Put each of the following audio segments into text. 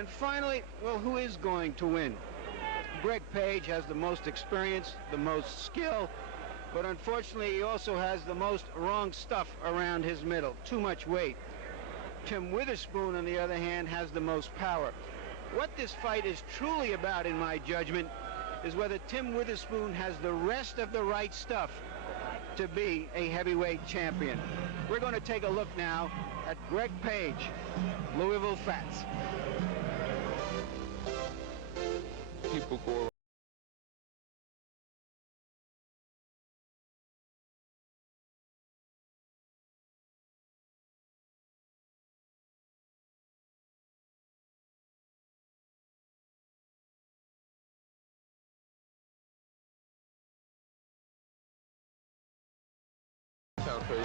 And finally, well, who is going to win? Greg Page has the most experience, the most skill, but unfortunately he also has the most wrong stuff around his middle, too much weight. Tim Witherspoon, on the other hand, has the most power. What this fight is truly about, in my judgment, is whether Tim Witherspoon has the rest of the right stuff to be a heavyweight champion. We're going to take a look now at Greg Page, Louisville Fats. People go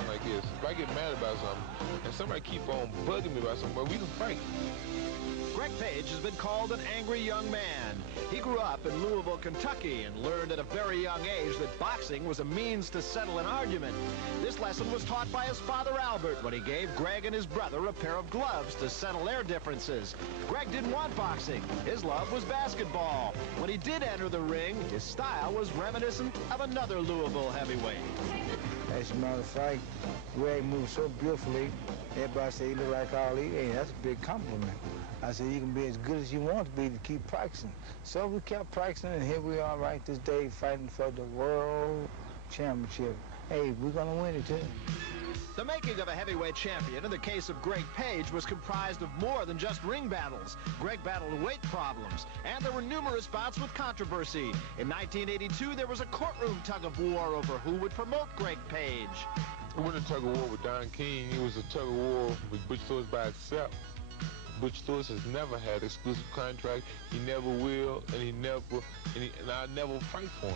like this. If I get mad about something and somebody keep on bugging me about something, well, we can fight. Greg Page has been called an angry young man. He grew up in Louisville, Kentucky, and learned at a very young age that boxing was a means to settle an argument. This lesson was taught by his father, Albert, when he gave Greg and his brother a pair of gloves to settle their differences. Greg didn't want boxing. His love was basketball. When he did enter the ring, his style was reminiscent of another Louisville heavyweight. As a matter of fact, Greg moves so beautifully. Everybody say he look like Ali. Hey, that's a big compliment. I said, you can be as good as you want to be to keep practicing. So we kept practicing, and here we are right this day fighting for the world championship. Hey, we're going to win it, too. The making of a heavyweight champion in the case of Greg Page was comprised of more than just ring battles. Greg battled weight problems, and there were numerous bouts with controversy. In 1982, there was a courtroom tug-of-war over who would promote Greg Page. It wasn't a tug-of-war with Don King. It was a tug-of-war with Butch Lewis by itself. Butch Lewis has never had exclusive contract. He never will, and I'll never fight for him.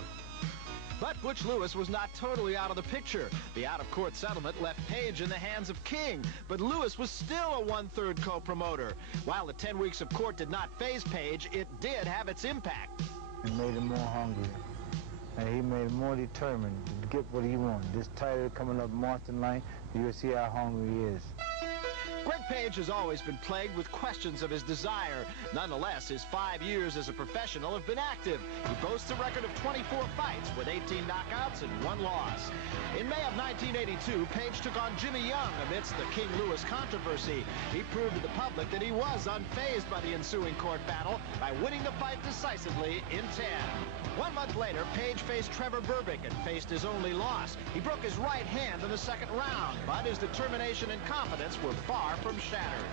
But Butch Lewis was not totally out of the picture. The out-of-court settlement left Page in the hands of King, but Lewis was still a one-third co-promoter. While the 10 weeks of court did not faze Page, it did have its impact. It made him more hungry, and he made him more determined to get what he wanted. This title coming up March the 9th, you'll see how hungry he is. Greg Page has always been plagued with questions of his desire. Nonetheless, his 5 years as a professional have been active. He boasts a record of 24 fights with 18 knockouts and 1 loss. In May of 1982, Page took on Jimmy Young amidst the King-Lewis controversy. He proved to the public that he was unfazed by the ensuing court battle by winning the fight decisively in 10. 1 month later, Page faced Trevor Berbick and faced his only loss. He broke his right hand in the second round, but his determination and confidence were far from shattered.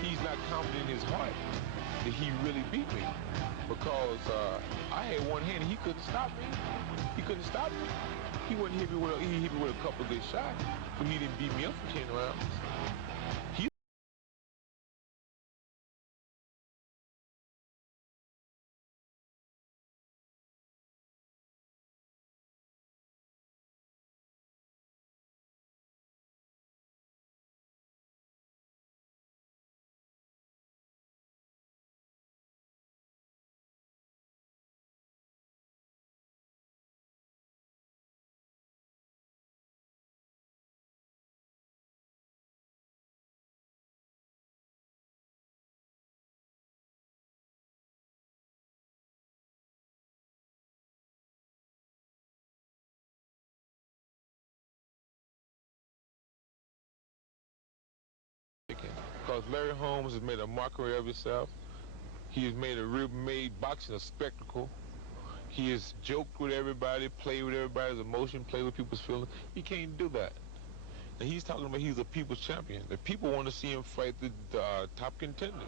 He's not confident in his heart that he really beat me, because I had one hand and he couldn't stop me. He couldn't stop me. He wouldn't hit me with a couple of good shots, but he didn't beat me up for 10 rounds. Because Larry Holmes has made a mockery of himself. He has made boxing a spectacle. He has joked with everybody, played with everybody's emotion, played with people's feelings. He can't do that. And he's talking about he's a people's champion. The people want to see him fight the top contenders.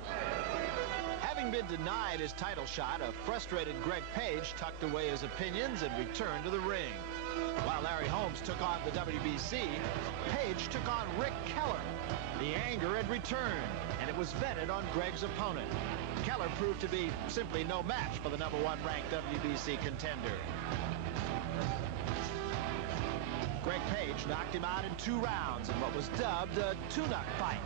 Having been denied his title shot, a frustrated Greg Page tucked away his opinions and returned to the ring. While Larry Holmes took on the WBC, Page took on Rick Keller. The anger had returned, and it was vented on Greg's opponent. Keller proved to be simply no match for the #1 ranked WBC contender. Greg Page knocked him out in 2 rounds in what was dubbed a tune-up fight.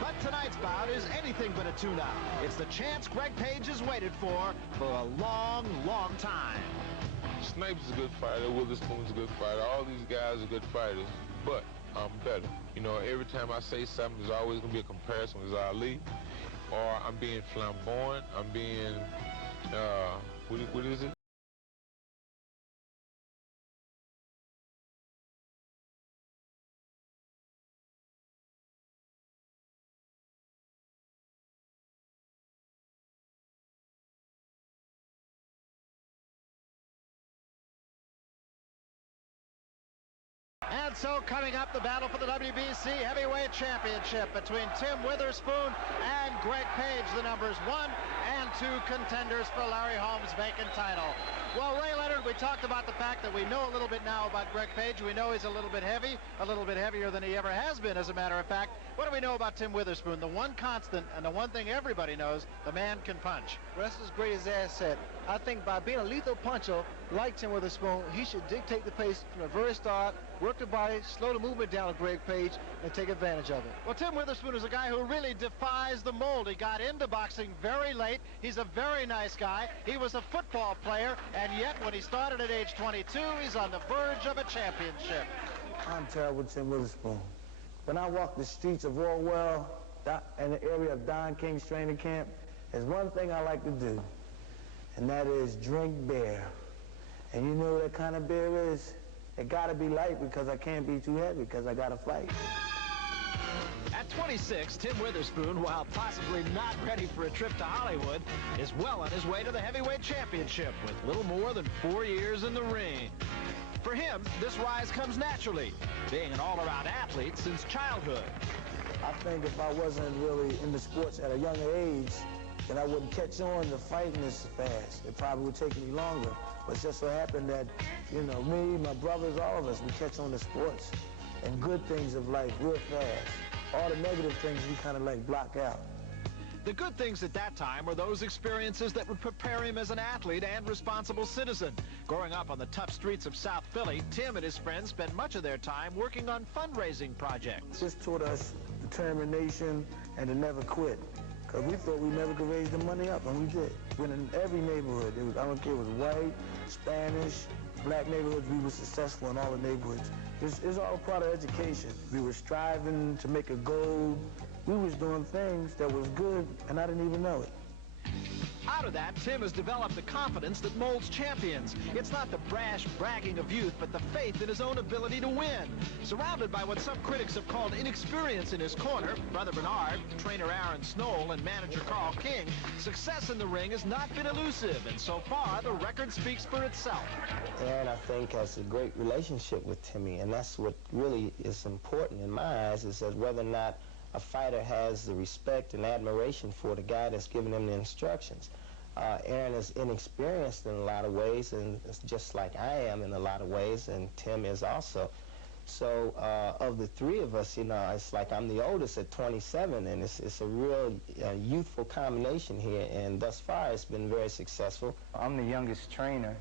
But tonight's bout is anything but a tune-up. It's the chance Greg Page has waited for a long, long time. Snipes is a good fighter. Witherspoon's a good fighter. All these guys are good fighters. But I'm better. You know, every time I say something, there's always going to be a comparison with Ali, or I'm being flamboyant, I'm being, what is it? And so coming up, the battle for the WBC Heavyweight Championship between Tim Witherspoon and Greg Page, the numbers 1 and 2 contenders for Larry Holmes' vacant title. Well, Ray Leonard, we talked about the fact that we know a little bit now about Greg Page. We know he's a little bit heavy, a little bit heavier than he ever has been, as a matter of fact. What do we know about Tim Witherspoon? The one constant and the one thing everybody knows, the man can punch. Wrestler's greatest asset. I think by being a lethal puncher like Tim Witherspoon, he should dictate the pace from the very start, work the body, slow the movement down to Greg Page, and take advantage of it. Well, Tim Witherspoon is a guy who really defies the mold. He got into boxing very late. He's a very nice guy. He was a football player, and yet when he started at age 22, he's on the verge of a championship. I'm terrible Tim Witherspoon. When I walk the streets of Orwell in the area of Don King's training camp, there's one thing I like to do, and that is drink beer. And you know what that kind of beer is? It gotta be light because I can't be too heavy because I gotta fight. At 26, Tim Witherspoon, while possibly not ready for a trip to Hollywood, is well on his way to the heavyweight championship with little more than 4 years in the ring. For him, this rise comes naturally, being an all-around athlete since childhood. I think if I wasn't really in the sports at a younger age, then I wouldn't catch on to fighting this fast. It probably would take me longer. But it just so happened that, you know, me, my brothers, all of us, we catch on to sports and good things of life real fast. All the negative things we kind of like block out. The good things at that time were those experiences that would prepare him as an athlete and responsible citizen. Growing up on the tough streets of South Philly, Tim and his friends spent much of their time working on fundraising projects. This taught us determination and to never quit. Because we thought we never could raise the money up, and we did. When in every neighborhood, I don't care if it was white, Spanish, black neighborhoods, we were successful in all the neighborhoods. It's all part of education. We were striving to make a goal. We was doing things that was good, and I didn't even know it. Out of that, Tim has developed the confidence that molds champions. It's not the brash bragging of youth, but the faith in his own ability to win. Surrounded by what some critics have called inexperience in his corner, Brother Bernard, trainer Aaron Snoll, and manager Carl King, success in the ring has not been elusive, and so far, the record speaks for itself. Aaron, I think, has a great relationship with Timmy, and that's what really is important in my eyes, is that whether or not a fighter has the respect and admiration for the guy that's giving him the instructions. Aaron is inexperienced in a lot of ways, and it's just like I am in a lot of ways, and Tim is also. So of the three of us, you know, it's like I'm the oldest at 27, and it's a real youthful combination here, and thus far it's been very successful. I'm the youngest trainer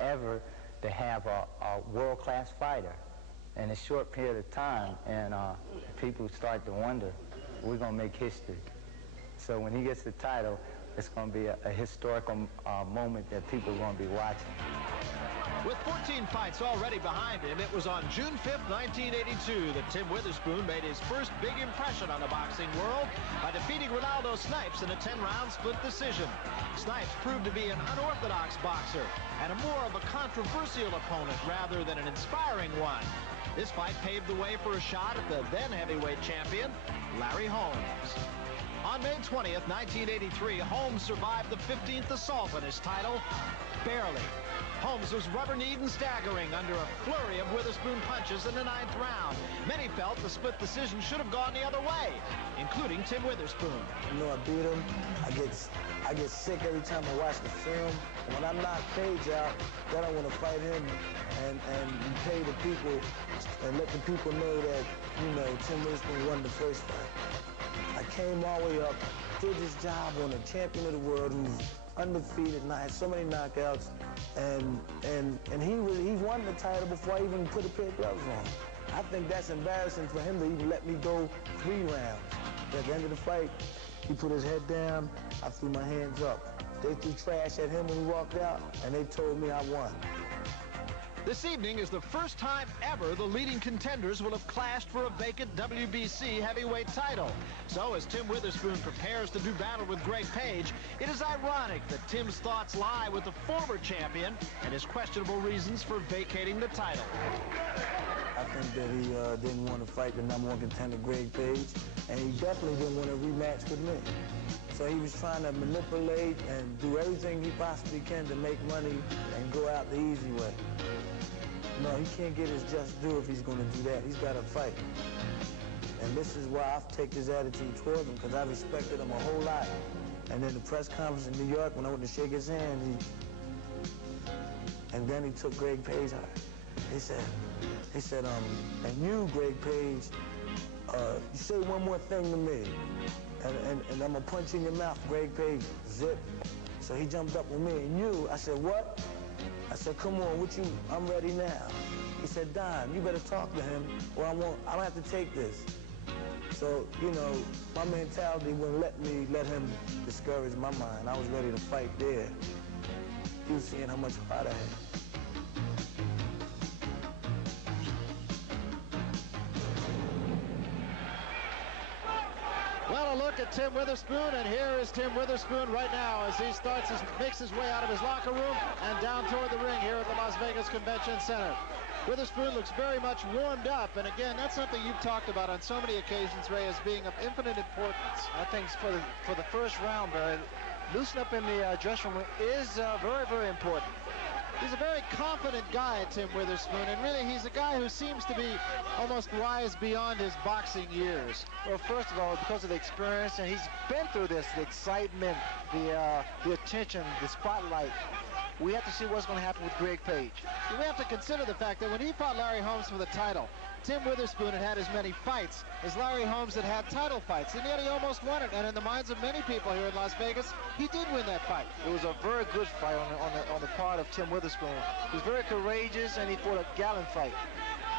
ever to have a world-class fighter in a short period of time, and people start to wonder, we're going to make history. So when he gets the title, it's going to be a historical moment that people are going to be watching. With 14 fights already behind him, it was on June 5th, 1982 that Tim Witherspoon made his first big impression on the boxing world by defeating Ronaldo Snipes in a 10-round split decision. Snipes proved to be an unorthodox boxer and more of a controversial opponent rather than an inspiring one. This fight paved the way for a shot at the then heavyweight champion, Larry Holmes. On May 20th, 1983, Holmes survived the 15th assault on his title, barely. Holmes was rubber-kneed and staggering under a flurry of Witherspoon punches in the 9th round. Many felt the split decision should have gone the other way, including Tim Witherspoon. You know, I beat him. I get sick every time I watch the film. When I knock Page out, then I want to fight him and pay the people and let the people know that, you know, Tim Witherspoon won the first fight. I came all the way up, did his job on a champion of the world who's undefeated, and I had so many knockouts, and he won the title before I even put a pair of gloves on. I think that's embarrassing for him to even let me go 3 rounds. At the end of the fight, he put his head down, I threw my hands up. They threw trash at him when he walked out, and they told me I won. This evening is the first time ever the leading contenders will have clashed for a vacant WBC heavyweight title. So as Tim Witherspoon prepares to do battle with Greg Page, it is ironic that Tim's thoughts lie with the former champion and his questionable reasons for vacating the title. I think that he didn't want to fight the #1 contender, Greg Page, and he definitely didn't want a rematch with me. So he was trying to manipulate and do everything he possibly can to make money and go out the easy way. No, he can't get his just due if he's going to do that. He's got to fight. And this is why I take this attitude towards him, because I respected him a whole lot. And then the press conference in New York, when I went to shake his hand, and then he took Greg Page out. He said, and you, Greg Page, you say one more thing to me, and I'm going to punch you in your mouth, Greg Page, zip. So he jumped up with me, and you, I said, what? I said, come on, I'm ready now. He said, Don, you better talk to him, or I don't have to take this. So, you know, my mentality wouldn't let him discourage my mind. I was ready to fight there. He was seeing how much heart I had. Well, a look at Tim Witherspoon, and here is Tim Witherspoon right now as he makes his way out of his locker room and down toward the ring here at the Las Vegas Convention Center. Witherspoon looks very much warmed up, and again, that's something you've talked about on so many occasions, Ray, as being of infinite importance. I think for the first round, Barry, loosen up in the dressing room is very, very important. He's a very confident guy, Tim Witherspoon, and really he's a guy who seems to be almost wise beyond his boxing years. Well, first of all, because of the experience, and he's been through this, the excitement, the attention, the spotlight. We have to see what's going to happen with Greg Page. We have to consider the fact that when he fought Larry Holmes for the title, Tim Witherspoon had as many fights as Larry Holmes had title fights, and yet he almost won it. And in the minds of many people here in Las Vegas, he did win that fight. It was a very good fight on the part of Tim Witherspoon. He was very courageous, and he fought a gallant fight.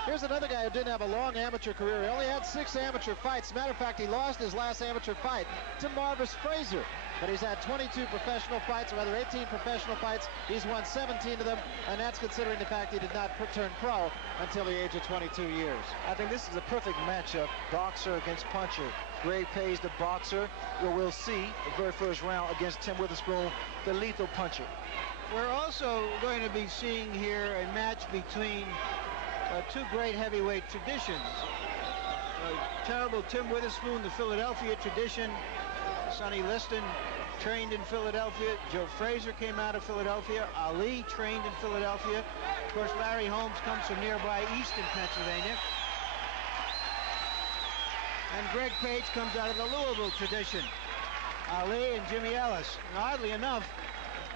Here's another guy who didn't have a long amateur career. He only had 6 amateur fights. As a matter of fact, he lost his last amateur fight to Marvis Frazier. But he's had 22 professional fights, or rather 18 professional fights. He's won 17 of them, and that's considering the fact he did not turn pro until the age of 22 years. I think this is a perfect matchup, boxer against puncher. Greg Page, the boxer, we'll see the very first round against Tim Witherspoon, the lethal puncher. We're also going to be seeing here a match between two great heavyweight traditions. Terrible Tim Witherspoon, the Philadelphia tradition. Sonny Liston trained in Philadelphia. Joe Frazier came out of Philadelphia. Ali trained in Philadelphia. Of course, Larry Holmes comes from nearby Easton, Pennsylvania. And Greg Page comes out of the Louisville tradition. Ali and Jimmy Ellis. And oddly enough,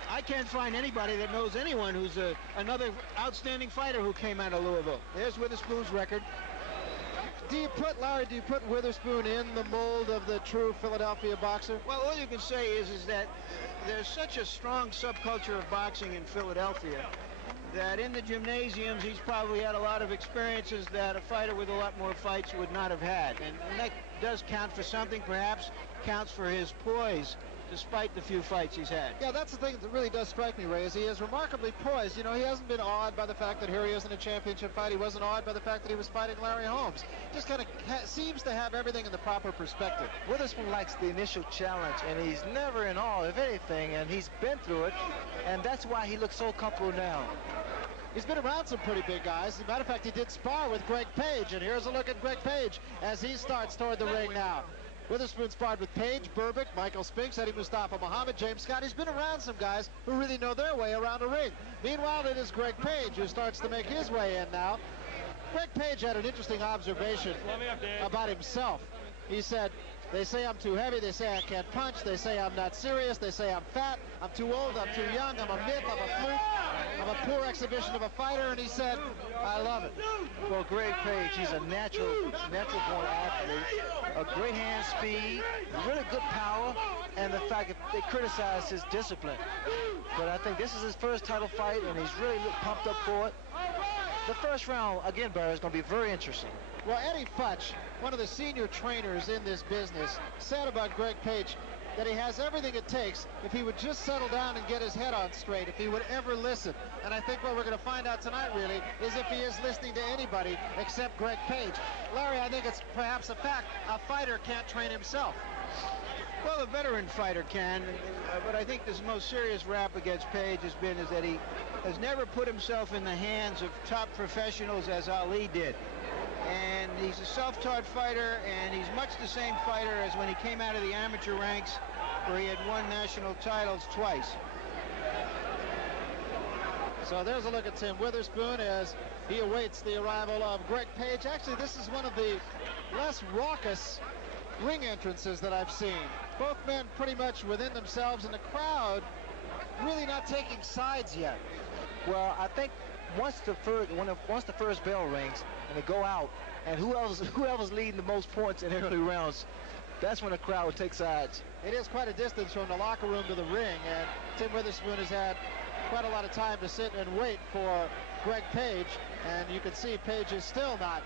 I can't find anybody that knows anyone who's another outstanding fighter who came out of Louisville. There's Witherspoon's record. Do you put Witherspoon in the mold of the true Philadelphia boxer? Well, all you can say is that there's such a strong subculture of boxing in Philadelphia that in the gymnasiums he's probably had a lot of experiences that a fighter with a lot more fights would not have had. And that does count for something, perhaps counts for his poise, despite the few fights he's had. Yeah, that's the thing that really does strike me, Ray, is he is remarkably poised. You know, he hasn't been awed by the fact that here he is in a championship fight. He wasn't awed by the fact that he was fighting Larry Holmes. Just kind of seems to have everything in the proper perspective. Witherspoon likes the initial challenge, and he's never in awe of anything, and he's been through it, and that's why he looks so comfortable now. He's been around some pretty big guys. As a matter of fact, he did spar with Greg Page, and here's a look at Greg Page as he starts toward the ring now. Witherspoon sparred with Page, Burbick, Michael Spinks, Eddie Mustafa Muhammad, James Scott. He's been around some guys who really know their way around a ring. Meanwhile, it is Greg Page who starts to make his way in now. Greg Page had an interesting observation about himself. He said, they say I'm too heavy, they say I can't punch, they say I'm not serious, they say I'm fat, I'm too old, I'm too young, I'm a myth, I'm a fluke, I'm a poor exhibition of a fighter, and he said, I love it. Well, Greg Page, he's a natural born athlete, a great hand speed, really good power, and the fact that they criticize his discipline. But I think this is his first title fight, and he's really pumped up for it. The first round, again, Barry, is going to be very interesting. Well, Eddie Futch, one of the senior trainers in this business, said about Greg Page, that he has everything it takes if he would just settle down and get his head on straight, if he would ever listen. And I think what we're going to find out tonight, really, is if he is listening to anybody except Greg Page. Larry, I think it's perhaps a fact a fighter can't train himself. Well, a veteran fighter can, but I think this most serious rap against Page has been is that he has never put himself in the hands of top professionals as Ali did. And he's a self-taught fighter, and he's much the same fighter as when he came out of the amateur ranks, where he had won national titles twice. So there's a look at Tim Witherspoon as he awaits the arrival of Greg Page. Actually, this is one of the less raucous ring entrances that I've seen. Both men pretty much within themselves, and the crowd really not taking sides yet. Well, I think once the first bell rings and they go out, and whoever's leading the most points in early rounds, that's when the crowd will take sides. It is quite a distance from the locker room to the ring, and Tim Witherspoon has had quite a lot of time to sit and wait for Greg Page, and you can see Page is still not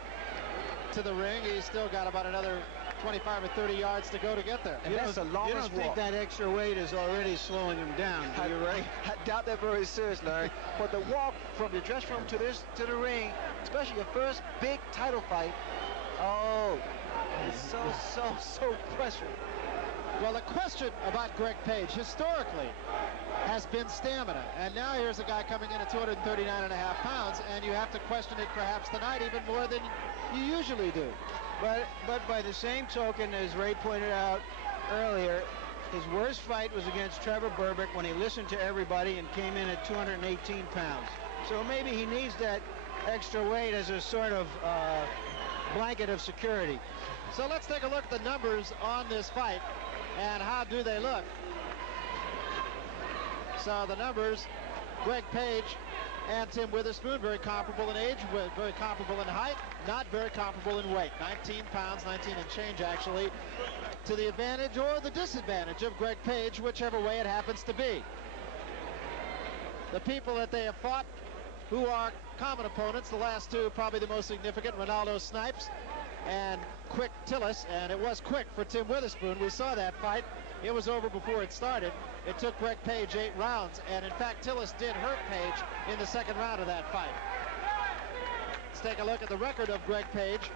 to the ring. He's still got about another 25 or 30 yards to go to get there. And that's the longest walk. You don't think that extra weight is already slowing him down, do you, Ray? I doubt that very seriously, Larry. But the walk from the dressing room to the ring, especially your first big title fight, oh, it's so pressured. Well, the question about Greg Page historically has been stamina, and now here's a guy coming in at 239.5 pounds, and you have to question it perhaps tonight even more than you usually do. But by the same token, as Ray pointed out earlier, his worst fight was against Trevor Berbick when he listened to everybody and came in at 218 pounds. So maybe he needs that extra weight as a sort of blanket of security. So let's take a look at the numbers on this fight and how do they look. So the numbers, Greg Page and Tim Witherspoon, very comparable in age, very comparable in height, not very comparable in weight. 19 pounds, 19 and change actually, to the advantage or the disadvantage of Greg Page, whichever way it happens to be. The people that they have fought who are common opponents, the last two probably the most significant, Ronaldo Snipes and Quick Tillis, and it was quick for Tim Witherspoon. We saw that fight. It was over before it started. It took Greg Page 8 rounds, and in fact, Tillis did hurt Page in the second round of that fight. Let's take a look at the record of Greg Page,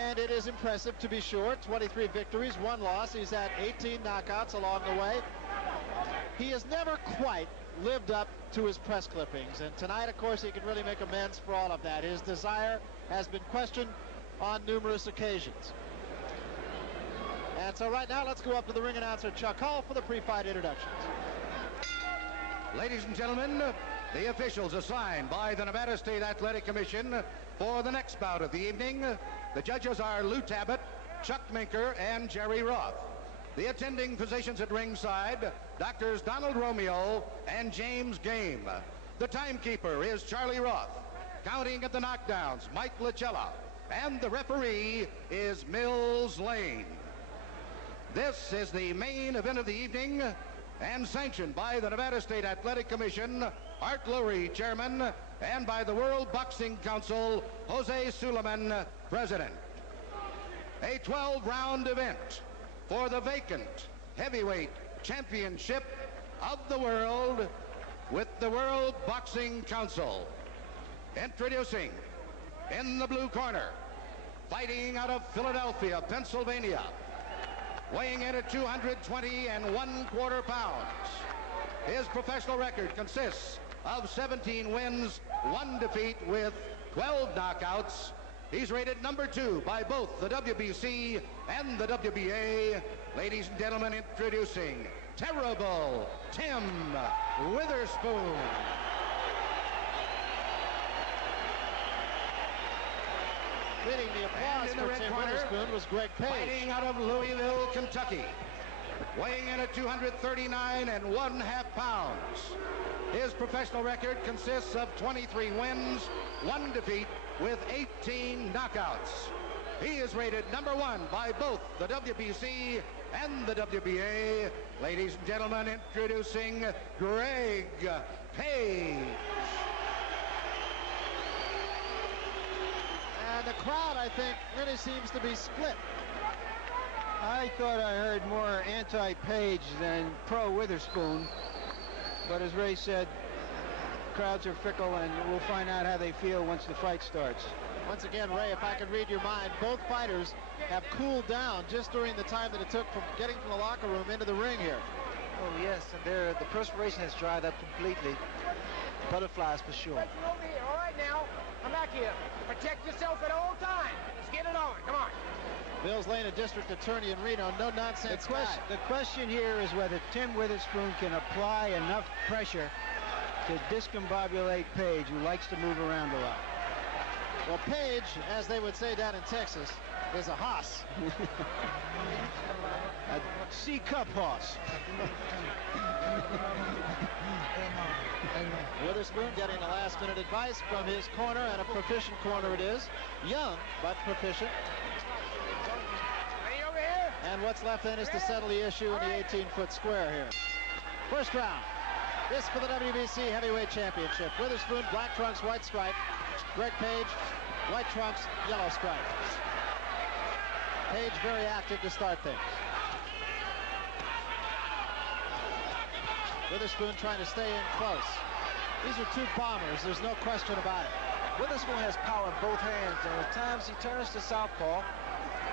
and it is impressive to be sure. 23 victories, 1 loss. He's had 18 knockouts along the way. He has never quite lived up to his press clippings, and tonight, of course, he can really make amends for all of that. His desire has been questioned on numerous occasions. And so right now, let's go up to the ring announcer, Chuck Hull, for the pre-fight introductions. Ladies and gentlemen, the officials assigned by the Nevada State Athletic Commission for the next bout of the evening. The judges are Lou Tabbitt, Chuck Minker, and Jerry Roth. The attending physicians at ringside, Doctors Donald Romeo and James Game. The timekeeper is Charlie Roth. Counting at the knockdowns, Mike Lachella. And the referee is Mills Lane. This is the main event of the evening, and sanctioned by the Nevada State Athletic Commission, Art Lurie, chairman, and by the World Boxing Council, Jose Suleiman, president. A 12-round event for the vacant heavyweight championship of the world with the World Boxing Council. Introducing, in the blue corner, fighting out of Philadelphia, Pennsylvania, weighing in at 220 1/4 pounds. His professional record consists of 17 wins, 1 defeat with 12 knockouts. He's rated number 2 by both the WBC and the WBA. Ladies and gentlemen, introducing Terrible Tim Witherspoon. Leading the applause for Tim Witherspoon was Greg Page. Fighting out of Louisville, Kentucky, weighing in at 239 1/2 pounds. His professional record consists of 23 wins, 1 defeat with 18 knockouts. He is rated number 1 by both the WBC and the WBA. Ladies and gentlemen, introducing Greg Page. And the crowd, I think, really seems to be split. I thought I heard more anti-Page than pro-Witherspoon, but as Ray said, crowds are fickle, and we'll find out how they feel once the fight starts. Once again, Ray, if I could read your mind, both fighters have cooled down just during the time that it took from getting from the locker room into the ring here. Oh, yes, and the perspiration has dried up completely. Butterflies for sure. Over here. All right, now, come back here. Protect yourself at all times. Let's get it on. Come on. Bill's Lane, a district attorney in Reno, no nonsense guy. The question here is whether Tim Witherspoon can apply enough pressure to discombobulate Page, who likes to move around a lot. Well, Page, as they would say down in Texas, is a hoss. A C-cup hoss. Witherspoon getting a last-minute advice from his corner, and a proficient corner it is. Young, but proficient. Ready over here? And what's left then is to settle the issue in the 18-foot square here. First round. This for the WBC Heavyweight Championship. Witherspoon, black trunks, white stripe. Greg Page, white trunks, yellow stripe. Page very active to start things. Witherspoon trying to stay in close. These are two bombers. There's no question about it. Witherspoon has power in both hands, and at times he turns to southpaw,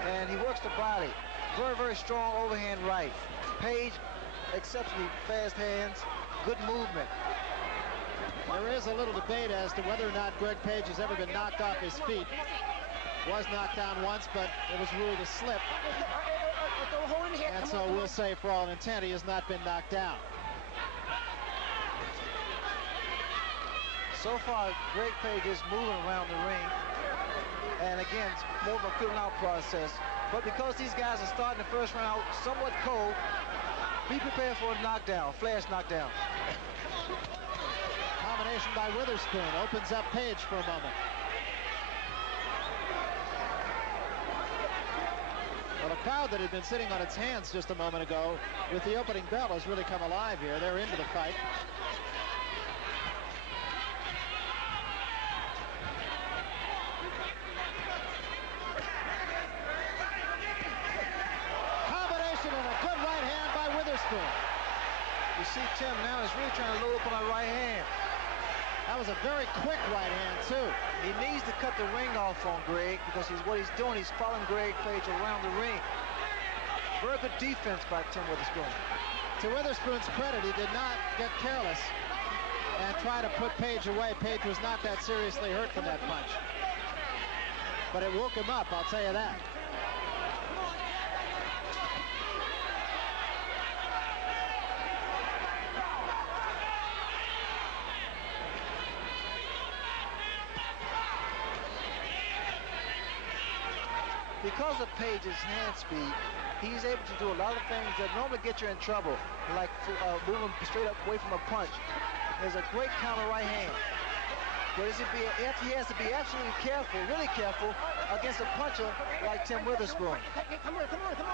and he works the body. Very, very strong overhand right. Page, exceptionally fast hands, good movement. There is a little debate as to whether or not Greg Page has ever been knocked off his feet. Was knocked down once, but it was ruled a slip. And so we'll say, for all intent, he has not been knocked down. So far, Greg Page is moving around the ring. And again, it's more of a feeling out process. But because these guys are starting the first round somewhat cold, be prepared for a knockdown, flash knockdown. Combination by Witherspoon opens up Page for a moment. Well, the crowd that had been sitting on its hands just a moment ago with the opening bell has really come alive here. They're into the fight. Combination and a good right hand by Witherspoon. You see Tim now is really trying to load up on that right hand. That was a very quick right hand, too. He needs to cut the ring off on Greg because what he's doing, he's following Greg Page around the ring. Very good defense by Tim Witherspoon. To Witherspoon's credit, he did not get careless and try to put Page away. Page was not that seriously hurt from that punch. But it woke him up, I'll tell you that. Because of Page's hand speed, he's able to do a lot of things that normally get you in trouble, like moving straight up away from a punch. There's a great counter right hand. But he has to be absolutely careful, really careful, against a puncher like Tim Witherspoon.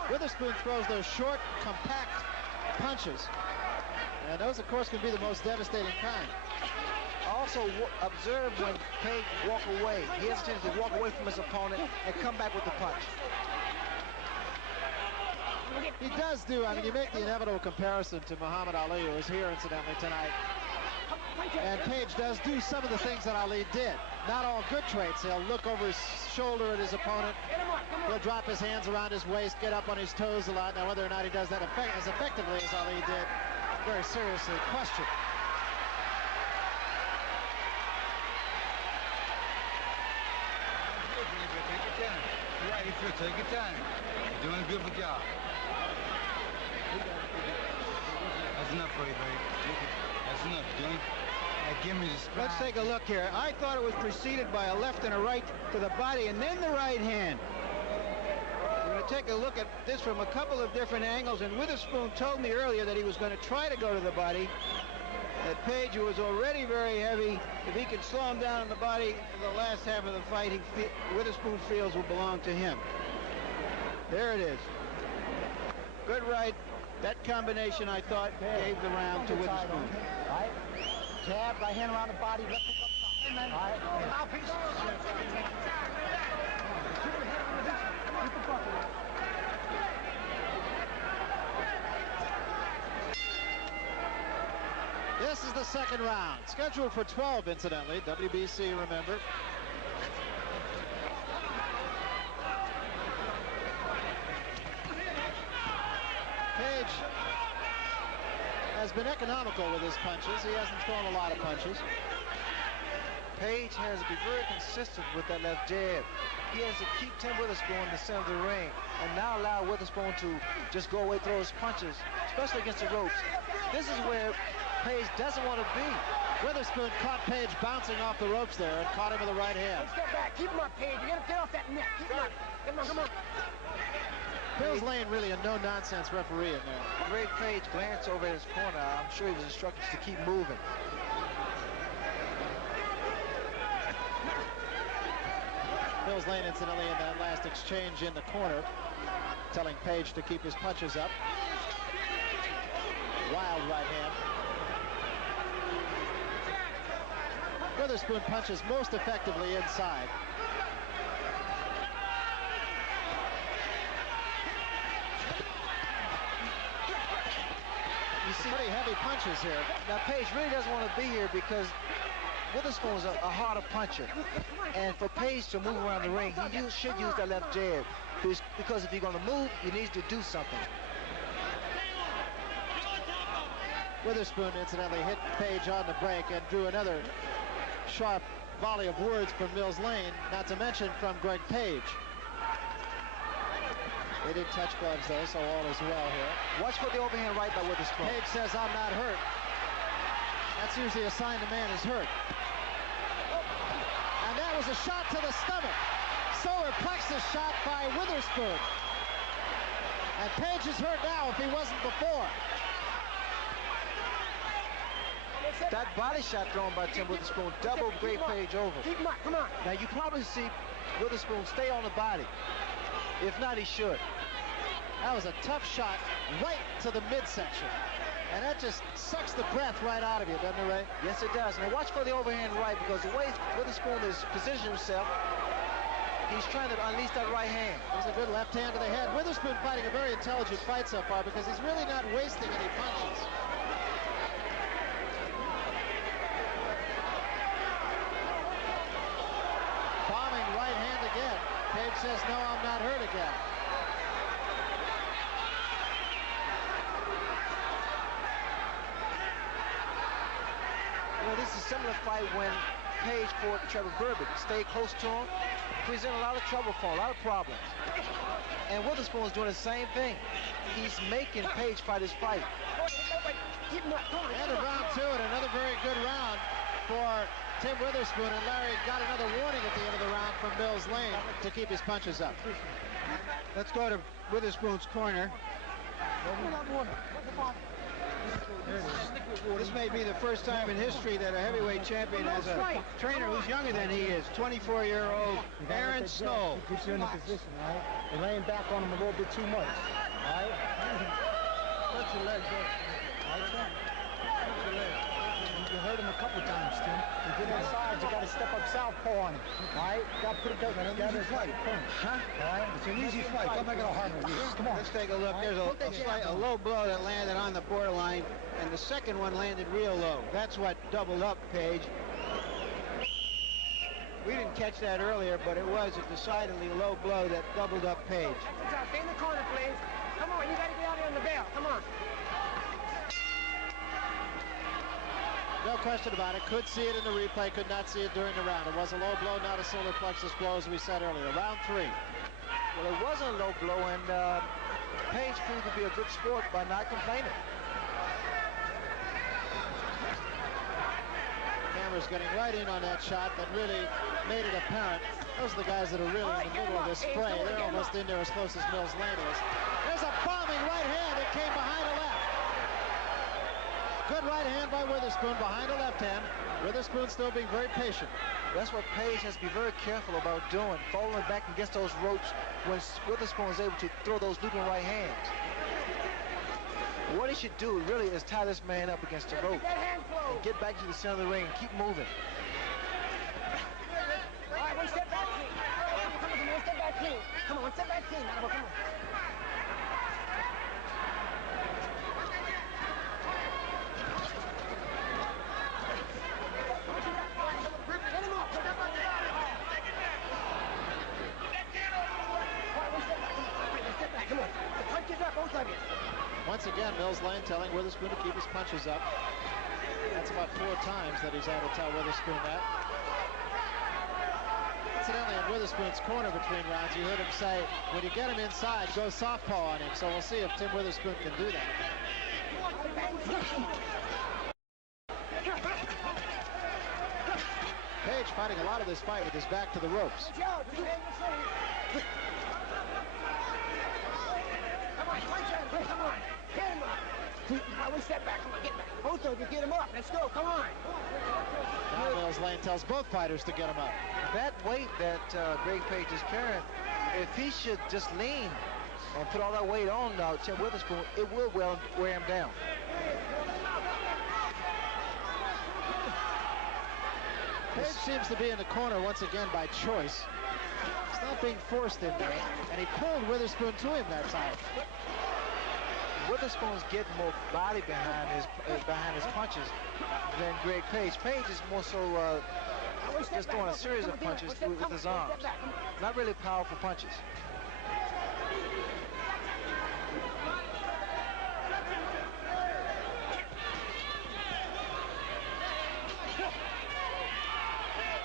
Witherspoon throws those short, compact punches. And those, of course, can be the most devastating kind. Also, observe when Page walk away. He has a chance to walk away from his opponent and come back with the punch. He does do, I mean, you make the inevitable comparison to Muhammad Ali, who was here, incidentally, tonight. And Page does do some of the things that Ali did. Not all good traits. He'll look over his shoulder at his opponent. He'll drop his hands around his waist, get up on his toes a lot. Now, whether or not he does that as effectively as Ali did, very seriously questioned. Take your time. You're doing a beautiful job. That's enough for you, baby. That's enough, Jim. Give me the spine. Let's take a look here. I thought it was preceded by a left and a right to the body and then the right hand. We're going to take a look at this from a couple of different angles, and Witherspoon told me earlier that he was going to try to go to the body. That Page, who was already very heavy, if he can slow him down in the body in the last half of the fight, Witherspoon feels will belong to him. There it is. Good right. That combination, I thought, gave the round to Witherspoon. Right. Jab, right hand around the body, left hook up top. All right. Mouthpiece. this is the second round. Scheduled for 12, incidentally. WBC, remember. Page has been economical with his punches. He hasn't thrown a lot of punches. Page has to be very consistent with that left jab. He has to keep Tim Witherspoon in the center of the ring and not allow Witherspoon to just go away, throw his punches, especially against the ropes. This is where Page doesn't want to be. Witherspoon caught Page bouncing off the ropes there and caught him with the right hand. Step back. Keep him up, Page. You got to get off that neck. Keep him up. Come on, come on. Mills Lane really a no-nonsense referee in there. Greg Page glanced over at his corner. I'm sure he was instructed to keep moving. Mills Lane, incidentally, in that last exchange in the corner, telling Page to keep his punches up. Wild right hand. Witherspoon punches most effectively inside. You see pretty heavy punches here. Now Page really doesn't want to be here because Witherspoon is a harder puncher. And for Page to move around the ring, he should use that left jab. Because if you're going to move, you need to do something. Witherspoon, incidentally, hit Page on the break and drew another sharp volley of words from Mills Lane, not to mention from Greg Page. They did touch gloves, though, so all is well here. Watch for the overhand right by Witherspoon. Page says, I'm not hurt. That's usually a sign the man is hurt. And that was a shot to the stomach. Solar plexus shot by Witherspoon. And Page is hurt now if he wasn't before. That body shot thrown by Tim Witherspoon doubled Greg Page over. Keep him up, come on. Now you probably see Witherspoon stay on the body. If not, he should. That was a tough shot right to the midsection. And that just sucks the breath right out of you, doesn't it, Ray? Yes, it does. Now watch for the overhand right, because the way Witherspoon is positioning himself, he's trying to unleash that right hand. There's a good left hand to the head. Witherspoon fighting a very intelligent fight so far because he's really not wasting any punches. Bombing right hand again. Page says, no, I'm not hurt again. You know, this is a similar fight when Page fought Trevor Berbick. Stayed close to him, presented a lot of trouble for him, a lot of problems. And Witherspoon is doing the same thing. He's making Page fight his fight. End of round two, and another very good round for Tim Witherspoon, and Larry got another warning at the end of the round from Mills Lane to keep his punches up. Let's go to Witherspoon's corner. This may be the first time in history that a heavyweight champion has a trainer who's younger than he is, 24-year-old Aaron Snow. He puts you in the position, right? You're laying back on him a little bit too much, all right? Let your leg go. All right, Tim? Let your leg. You hurt him a couple times, Tim. You get inside, you got to step up southpaw on him, all right? You got to put it down. It's an easy fight. Huh? All right? It's an easy fight. Don't make it a hard one. Come on. Let's take a look. There's a low blow that landed on the borderline, and the second one landed real low. That's what doubled up Page. We didn't catch that earlier, but it was a decidedly low blow that doubled up Page. Stay in the corner, please. Come on, you got to get out here on the bell. Come on. No question about it. Could see it in the replay, could not see it during the round. It was a low blow, not a solar plexus blow, as we said earlier. Round three. Well, it wasn't a low blow, and Page proved to be a good sport by not complaining. Camera's getting right in on that shot that really made it apparent. Those are the guys that are really in the middle of this fray. They're almost in there as close as Mills Lane is. There's a bombing right hand that came behind a left. Good right hand by Witherspoon behind a left hand. Witherspoon still being very patient. That's what Page has to be very careful about doing, falling back against those ropes when Witherspoon is able to throw those looping right hands. What he should do really is tie this man up against the rope and get back to the center of the ring and keep moving. All right, one step back, clean. Come on, one step back, clean. Come on, one step back, clean. Come on. Once again, Mills Lane telling Witherspoon to keep his punches up. That's about 4 times that he's had to tell Witherspoon that. Incidentally, in Witherspoon's corner between rounds, you heard him say, when you get him inside, go southpaw on him. So we'll see if Tim Witherspoon can do that. Page fighting a lot of this fight with his back to the ropes. Come on, come on. Get him up. One step back. Come on, get back. Both of you, get him up. Let's go. Come on. Now Mills Lane tells both fighters to get him up. That weight that Greg Page is carrying, if he should just lean and put all that weight on Tim Witherspoon, it will wear him down. Page seems to be in the corner once again by choice. He's not being forced in there, and he pulled Witherspoon to him that time. Witherspoon's getting more body behind his punches than Greg Page. Page is more so just throwing a series of punches with his arms. Not really powerful punches.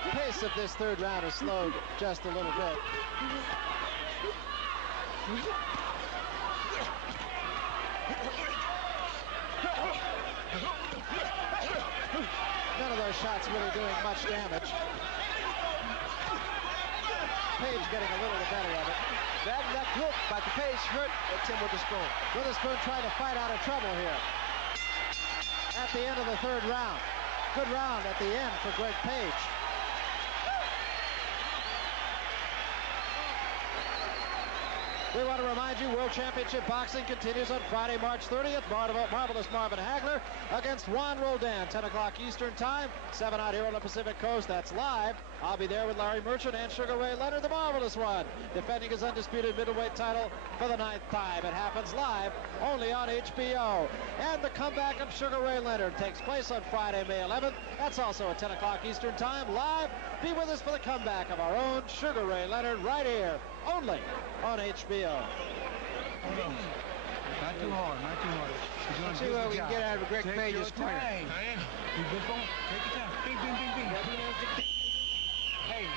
The pace of this third round is slowed just a little bit. None of those shots really doing much damage. Page getting a little better of it. That left hook by the Page hurt Tim Witherspoon. Witherspoon trying to fight out of trouble here. At the end of the third round. Good round at the end for Greg Page. We want to remind you, World Championship Boxing continues on Friday, March 30th. Marvelous Marvin Hagler against Juan Roldan, 10 o'clock Eastern Time, 7 out here on the Pacific Coast. That's live. I'll be there with Larry Merchant and Sugar Ray Leonard, the Marvelous One, defending his undisputed middleweight title for the 9th time. It happens live only on HBO. And the comeback of Sugar Ray Leonard takes place on Friday, May 11th. That's also at 10 o'clock Eastern Time, live. Be with us for the comeback of our own Sugar Ray Leonard right here, only on HBO. Hold on. Not too hard, not too hard. Let's see what we can get out of Greg Page's corner. Take your time. Bing, bing, bing, bing. Hey,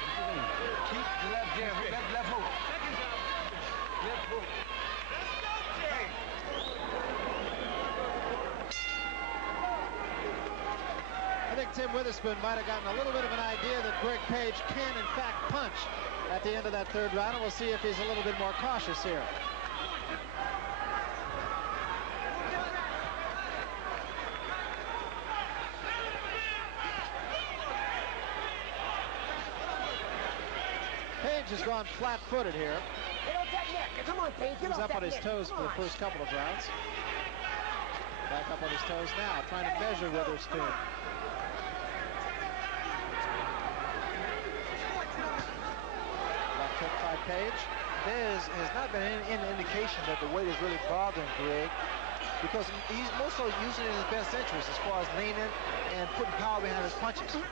keep the left jab, left hook. Left hook. Hey. I think Tim Witherspoon might have gotten a little bit of an idea that Greg Page can, in fact, punch at the end of that third round, and we'll see if he's a little bit more cautious here. Page has gone flat-footed here. Get off that neck. Come on, Page. Get He's off up that on his neck. toes for the first couple of rounds. Back up on his toes now, trying to measure Witherspoon. Left hook by Page. There has not been any indication that the weight is really bothering Greg, because he's more so using it in his best interest as far as leaning and putting power behind his punches. Get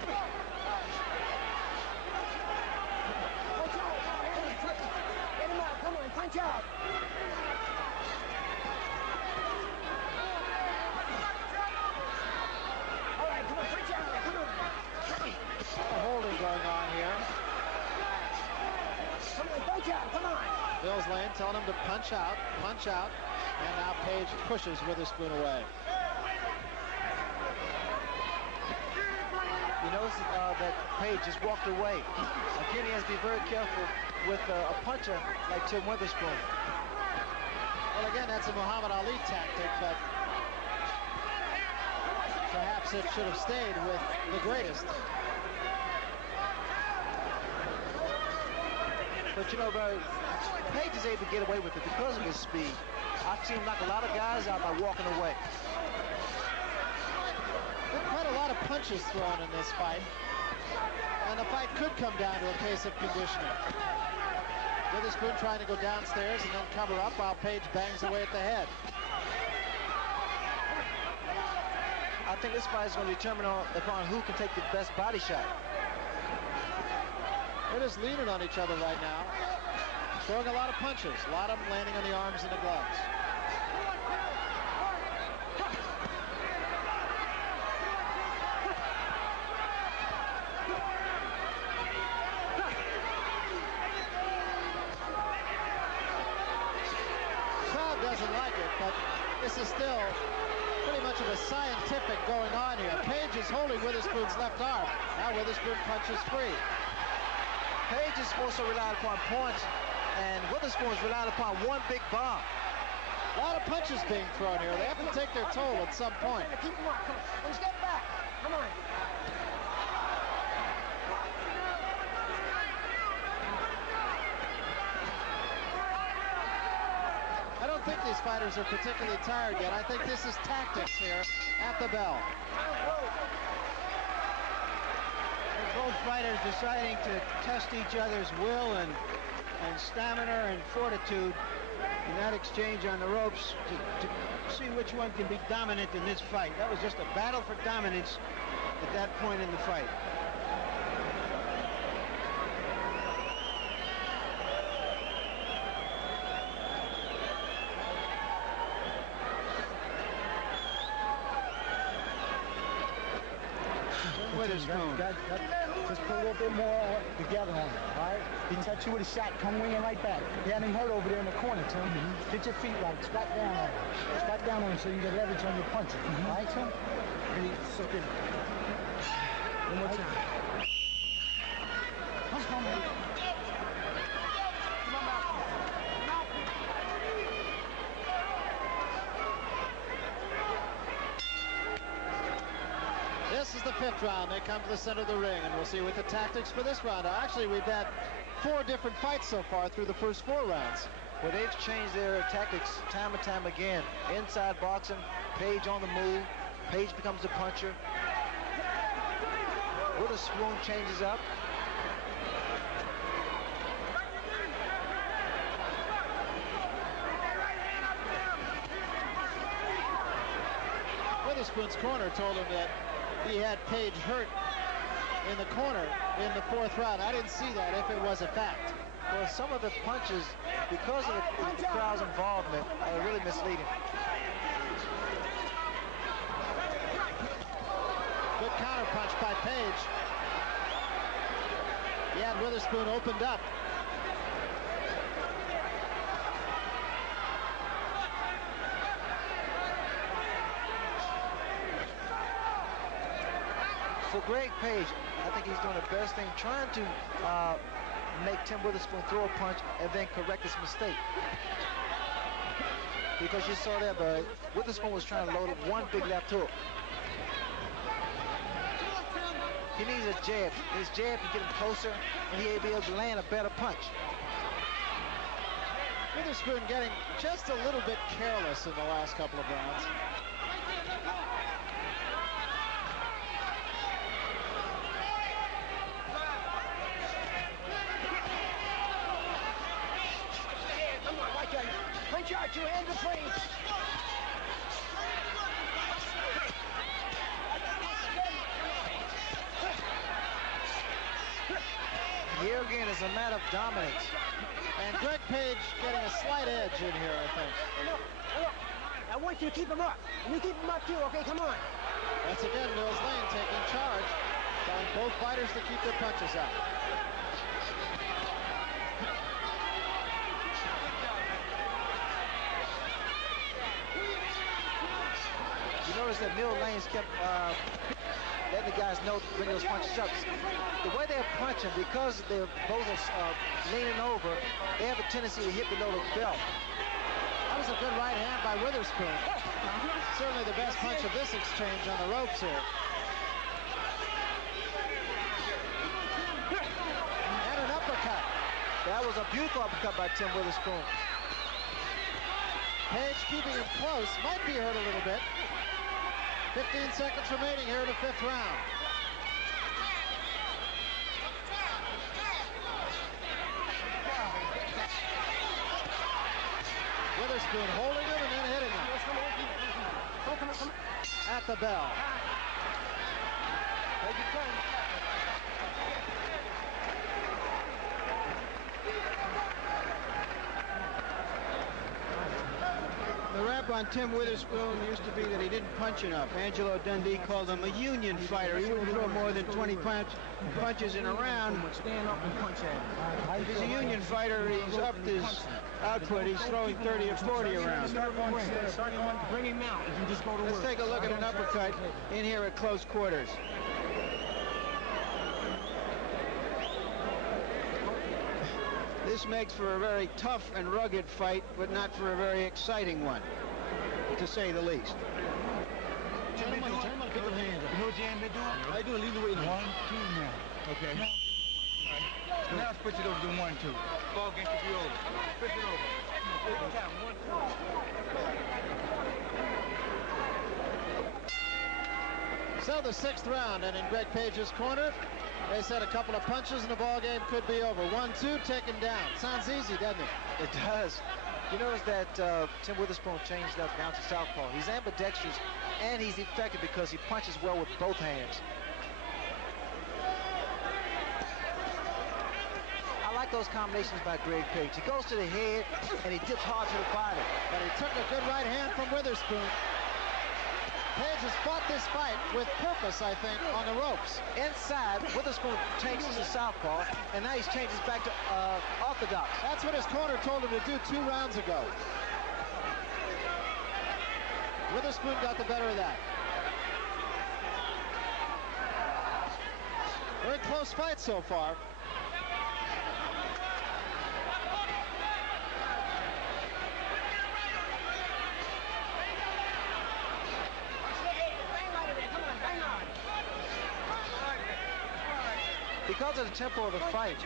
him out. Come on, punch out. All right, come on, punch out. Come on. Holding going on here. Come on, punch out. Come on. Mills Lane telling him to punch out, and now Page pushes Witherspoon away. You notice that Page just walked away. Again, he has to be very careful with a puncher like Tim Witherspoon. Well, again, that's a Muhammad Ali tactic, but perhaps it should have stayed with the greatest. But you know, Page is able to get away with it because of his speed. I've seen him knock a lot of guys out by walking away. There are quite a lot of punches thrown in this fight, and the fight could come down to a case of conditioning. Witherspoon trying to go downstairs and then cover up while Page bangs away at the head. I think this fight is going to determine upon who can take the best body shot. They're just leaning on each other right now, throwing a lot of punches, a lot of them landing on the arms and the gloves. This is still pretty much of a scientific going on here. Page is holding Witherspoon's left arm. Now Witherspoon punches free. Page is also relied upon points, and Witherspoon is relied upon one big bomb. A lot of punches being thrown here. They have to take their toll at some point. Keep him up. Come on. One step back. Come on. I don't think these fighters are particularly tired yet. I think this is tactics here at the bell. Both fighters deciding to test each other's will and stamina and fortitude in that exchange on the ropes to see which one can be dominant in this fight. That was just a battle for dominance at that point in the fight. Witherspoon. Just put a little bit more together on it, all right? He touch you with a shot, come winging right back. He had him hurt over there in the corner, Tim. Get your feet right, squat down on him. Squat down on him so you get leverage on your punches, all right, Tim? Ready, soak in. One more time. Come on, man. Come on, Malcolm. This is the 5th round. They come to the center of the ring, and we'll see what the tactics for this round are. Actually, we've had 4 different fights so far through the first 4 rounds. Well, they've changed their tactics time and time again. Inside boxing, Page on the move. Page becomes the puncher. Witherspoon changes up. Witherspoon's corner told him that he had Page hurt in the corner in the 4th round. I didn't see that if it was a fact. Well, some of the punches, because of the crowd's involvement, are really misleading. Good counter punch by Page. He had Witherspoon opened up. For Greg Page, I think he's doing the best thing, trying to make Tim Witherspoon throw a punch and then correct his mistake. Because you saw that, but Witherspoon was trying to load up one big left hook. He needs a jab. His jab can get him closer, and he'll be able to land a better punch. Witherspoon getting just a little bit careless in the last couple of rounds. Punch out, your hands are free. Here again is a matter of dominance. And Greg Page getting a slight edge in here, I think. Look, I want you to keep him up. And you keep him up too, okay? Come on. That's again Mills Lane taking charge, telling both fighters to keep their punches out. You notice that Mills Lane's kept letting the guys know to bring those punches up. The way they're punching, because they're both leaning over, they have a tendency to hit below the belt. That was a good right hand by Witherspoon. Certainly the best punch of this exchange on the ropes here. And an uppercut. That was a beautiful uppercut by Tim Witherspoon. Page keeping him close, might be hurt a little bit. 15 seconds remaining here in the 5th round. Witherspoon holding him and then hitting him. At the bell. Take your turn. The rap on Tim Witherspoon used to be that he didn't punch enough. Angelo Dundee called him a union fighter. He wouldn't throw more than 20 punches in a round. Stand up and punch at him. If he's a union fighter, he's upped his output. He's throwing 30 or 40 around. Start going, bring him out. If you just go to work. Let's take a look at an uppercut in here at close quarters. This makes for a very tough and rugged fight, but not for a very exciting one, to say the least. Turn him on, pick up hands. You know what Jan been doing? I do, leave the weight on. 1, 2 now. Okay. Now switch it over to 1, 2. Ball game should be over. Switch it over. Take your time. 1, 2. So the 6th round, and in Greg Page's corner, they said a couple of punches and the ball game could be over. 1, 2, taken down. Sounds easy, doesn't it? It does. You notice that Tim Witherspoon changed up down to southpaw. He's ambidextrous, and he's effective because he punches well with both hands. I like those combinations by Greg Page. He goes to the head, and he dips hard to the body. But he took a good right hand from Witherspoon. Page has fought this fight with purpose, I think, on the ropes. Inside, Witherspoon changes to southpaw, and now he's changes back to orthodox. That's what his corner told him to do 2 rounds ago. Witherspoon got the better of that. Very close fight so far. Because of the tempo of the fight,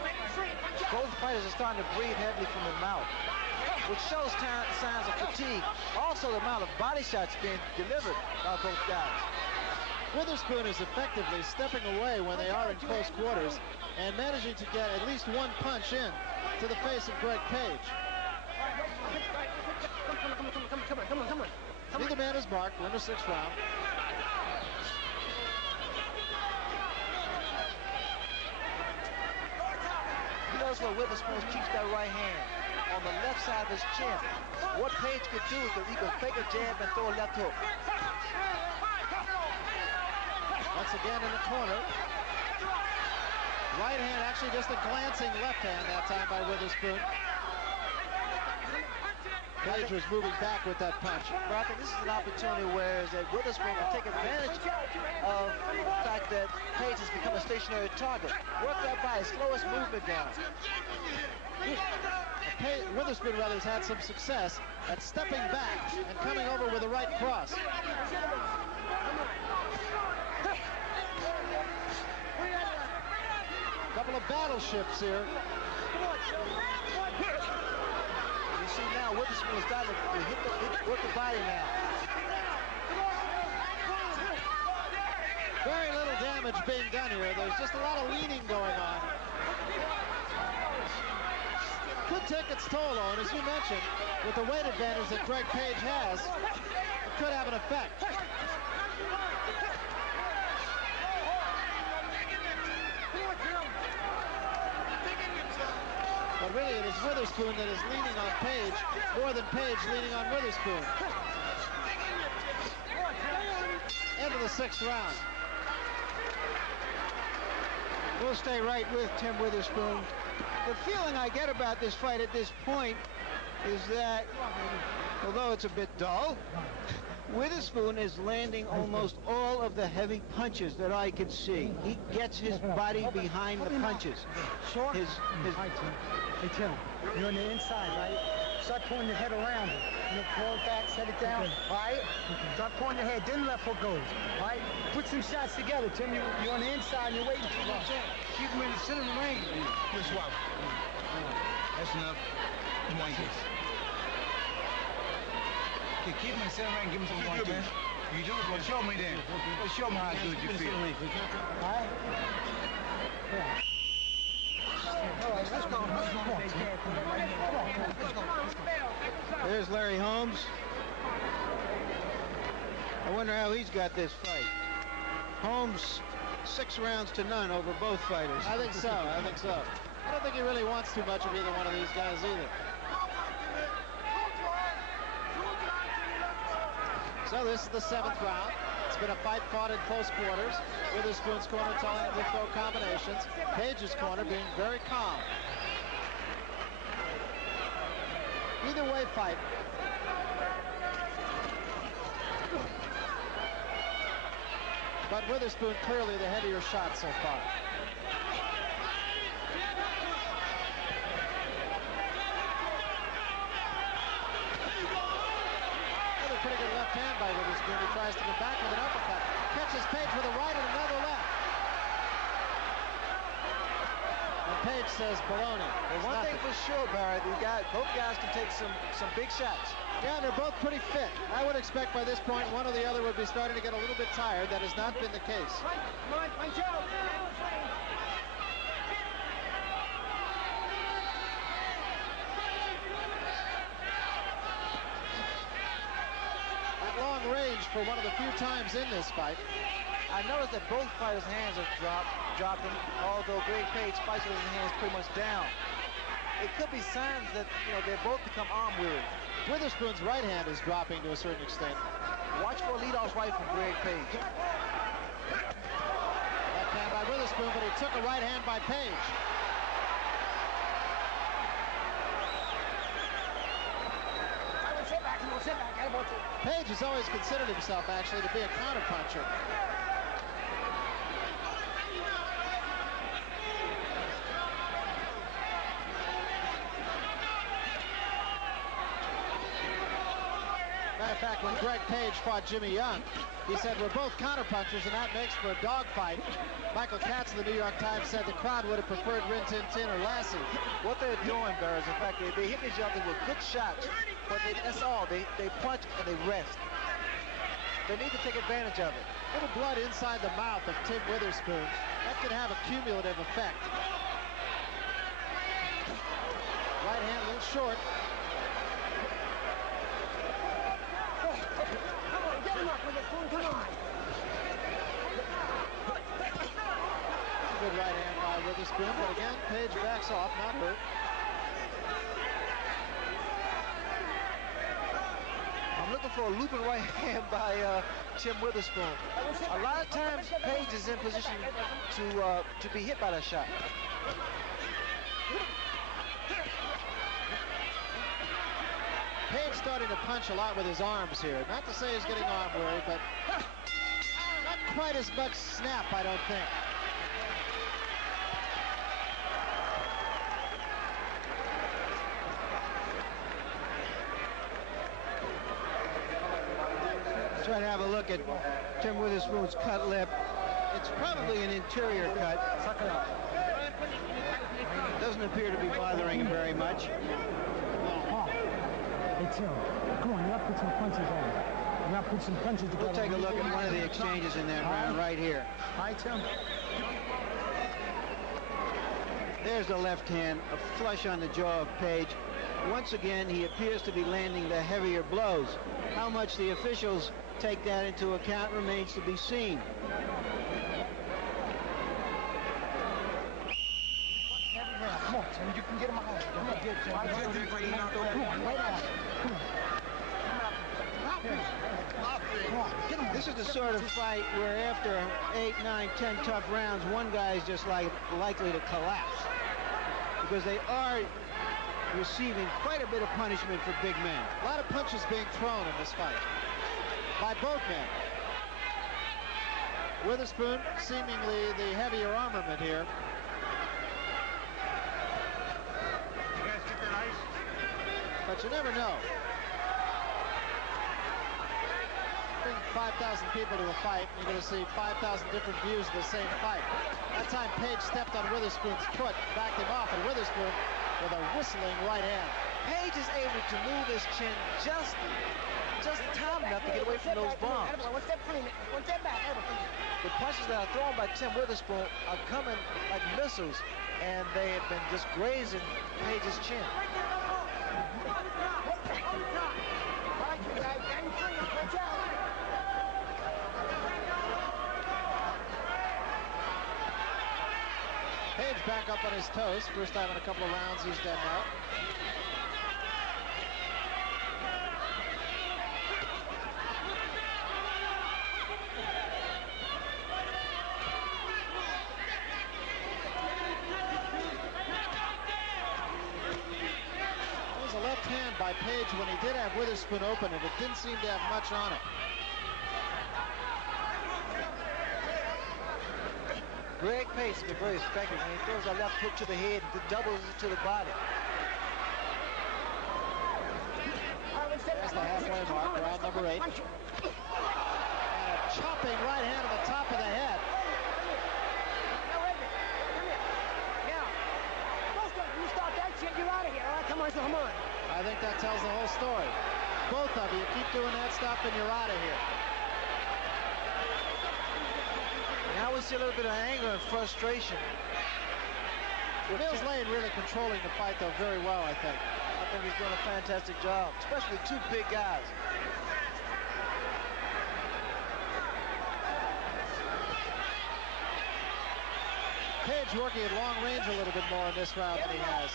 both fighters are starting to breathe heavily from the mouth, which shows signs of fatigue. Also, the amount of body shots being delivered by both guys. Witherspoon is effectively stepping away when they are in close quarters and managing to get at least 1 punch in to the face of Greg Page. Neither man is marked. We're in the 6th round. Where Witherspoon keeps that right hand on the left side of his chin. What Page could do is that he could fake a jab and throw a left hook. Once again in the corner. Right hand, actually just a glancing left hand that time by Witherspoon. Page was moving back with that punch. But I think this is an opportunity where Witherspoon will take advantage of the fact that Page has become a stationary target. Work that body, slow his movement down. Witherspoon rather has had some success at stepping back and coming over with a right cross. Couple of battleships here. You see now Witherspoon is starting to work the body now. Very little damage being done here. There's just a lot of leaning going on. Could take its toll on, as you mentioned, with the weight advantage that Greg Page has. It could have an effect. But really, it is Witherspoon that is leaning on Page more than Page leaning on Witherspoon. End of the 6th round. We'll stay right with Tim Witherspoon. The feeling I get about this fight at this point is that, although it's a bit dull, Witherspoon is landing almost all of the heavy punches that I could see. He gets his body behind the punches. Hey, Tim, you're on the inside, right? Start pulling your head around it. You know, pull it back, set it down. Okay. All right? Start pulling your head, then left hook goes. All right? Put some shots together, Tim. You're on the inside and you're waiting too long. Keep him in the center of the ring. Just swallow. That's enough. Come on, kids. Okay, keep him in the center of the ring. Give him some more. You do? Well, show me then. Well, show me how good you feel. All right? Yeah. There's Larry Holmes. I wonder how he's got this fight. Holmes, 6 rounds to none over both fighters. I think so. I don't think he really wants too much of either one of these guys either. So this is the 7th round. It's been a fight fought in close quarters. Witherspoon's corner telling him to throw combinations. Page's corner being very calm. Either way fight. But Witherspoon clearly the heavier shot so far. Another pretty good left hand by Witherspoon. He tries to come back with an uppercut. Catches Page with a right and another left. And Page says baloney. Well, one thing for sure, Barry, both guys can take some big shots. Yeah, and they're both pretty fit. I would expect by this point one or the other would be starting to get a little bit tired. That has not been the case. At long range for one of the few times in this fight. I noticed that both fighters' hands are dropping, although Greg Page fights with his hands pretty much down. It could be signs that, they both become arm weary. Witherspoon's right hand is dropping to a certain extent. Watch for a leadoff right from Greg Page. Left hand by Witherspoon, but he took a right hand by Page. Page has always considered himself, actually, to be a counterpuncher. Matter of fact, when Greg Page fought Jimmy Young, he said, we're both counterpunchers, and that makes for a dogfight. Michael Katz of the New York Times said the crowd would have preferred Rin Tin Tin or Lassie. What they're doing, Barry, is in fact, they hit each other with good shots, but that's all. They punch and they rest. They need to take advantage of it. Little blood inside the mouth of Tim Witherspoon. That could have a cumulative effect. Right hand a little short. Good right hand by Witherspoon, but again, Page backs off, not hurt. I'm looking for a looping right hand by Tim Witherspoon. A lot of times, Page is in position to be hit by that shot. Page starting to punch a lot with his arms here. Not to say he's getting arm weary, but not quite as much snap, I don't think. Try to have a look at Tim Witherspoon's cut lip. It's probably an interior cut. Doesn't appear to be bothering him very much. Hey, Tim, come on, you gotta put some punches on. You gotta put some punches together. We'll take a look at one of the exchanges in that round right here. Hi, Tim. There's the left hand, a flush on the jaw of Page. Once again, he appears to be landing the heavier blows. How much the officials take that into account remains to be seen. Come on, Tim, you can get him out. Come on, get Tim. Come on, right out. This is the sort of fight where after 8, 9, 10 tough rounds, one guy is just likely to collapse. Because they are receiving quite a bit of punishment for big men. A lot of punches being thrown in this fight by both men. Witherspoon, seemingly the heavier armament here. But you never know. Bring 5,000 people to a fight, and you're going to see 5,000 different views of the same fight. That time Page stepped on Witherspoon's foot, backed him off, and Witherspoon with a whistling right hand. Page is able to move his chin just time enough to get away from those bombs. The punches that are thrown by Tim Witherspoon are coming like missiles, and they have been just grazing Page's chin. Page back up on his toes. First time in a couple of rounds he's done that. There's a left hand by Witherspoon opened it. It didn't seem to have much on it. Greg Page has been very effective when he throws a left hook to the head and doubles it to the body. That's the halfway mark, round number 8. And a chopping right hand to the top of the head. You start that shit, you're out of here. All right, come on, come on. I think that tells the whole story. Both of you keep doing that stuff and you're out of here. Now we see a little bit of anger and frustration. Mills Lane really controlling the fight, though, very well, I think. I think he's doing a fantastic job, especially with two big guys. Page working at long range a little bit more in this round than he has.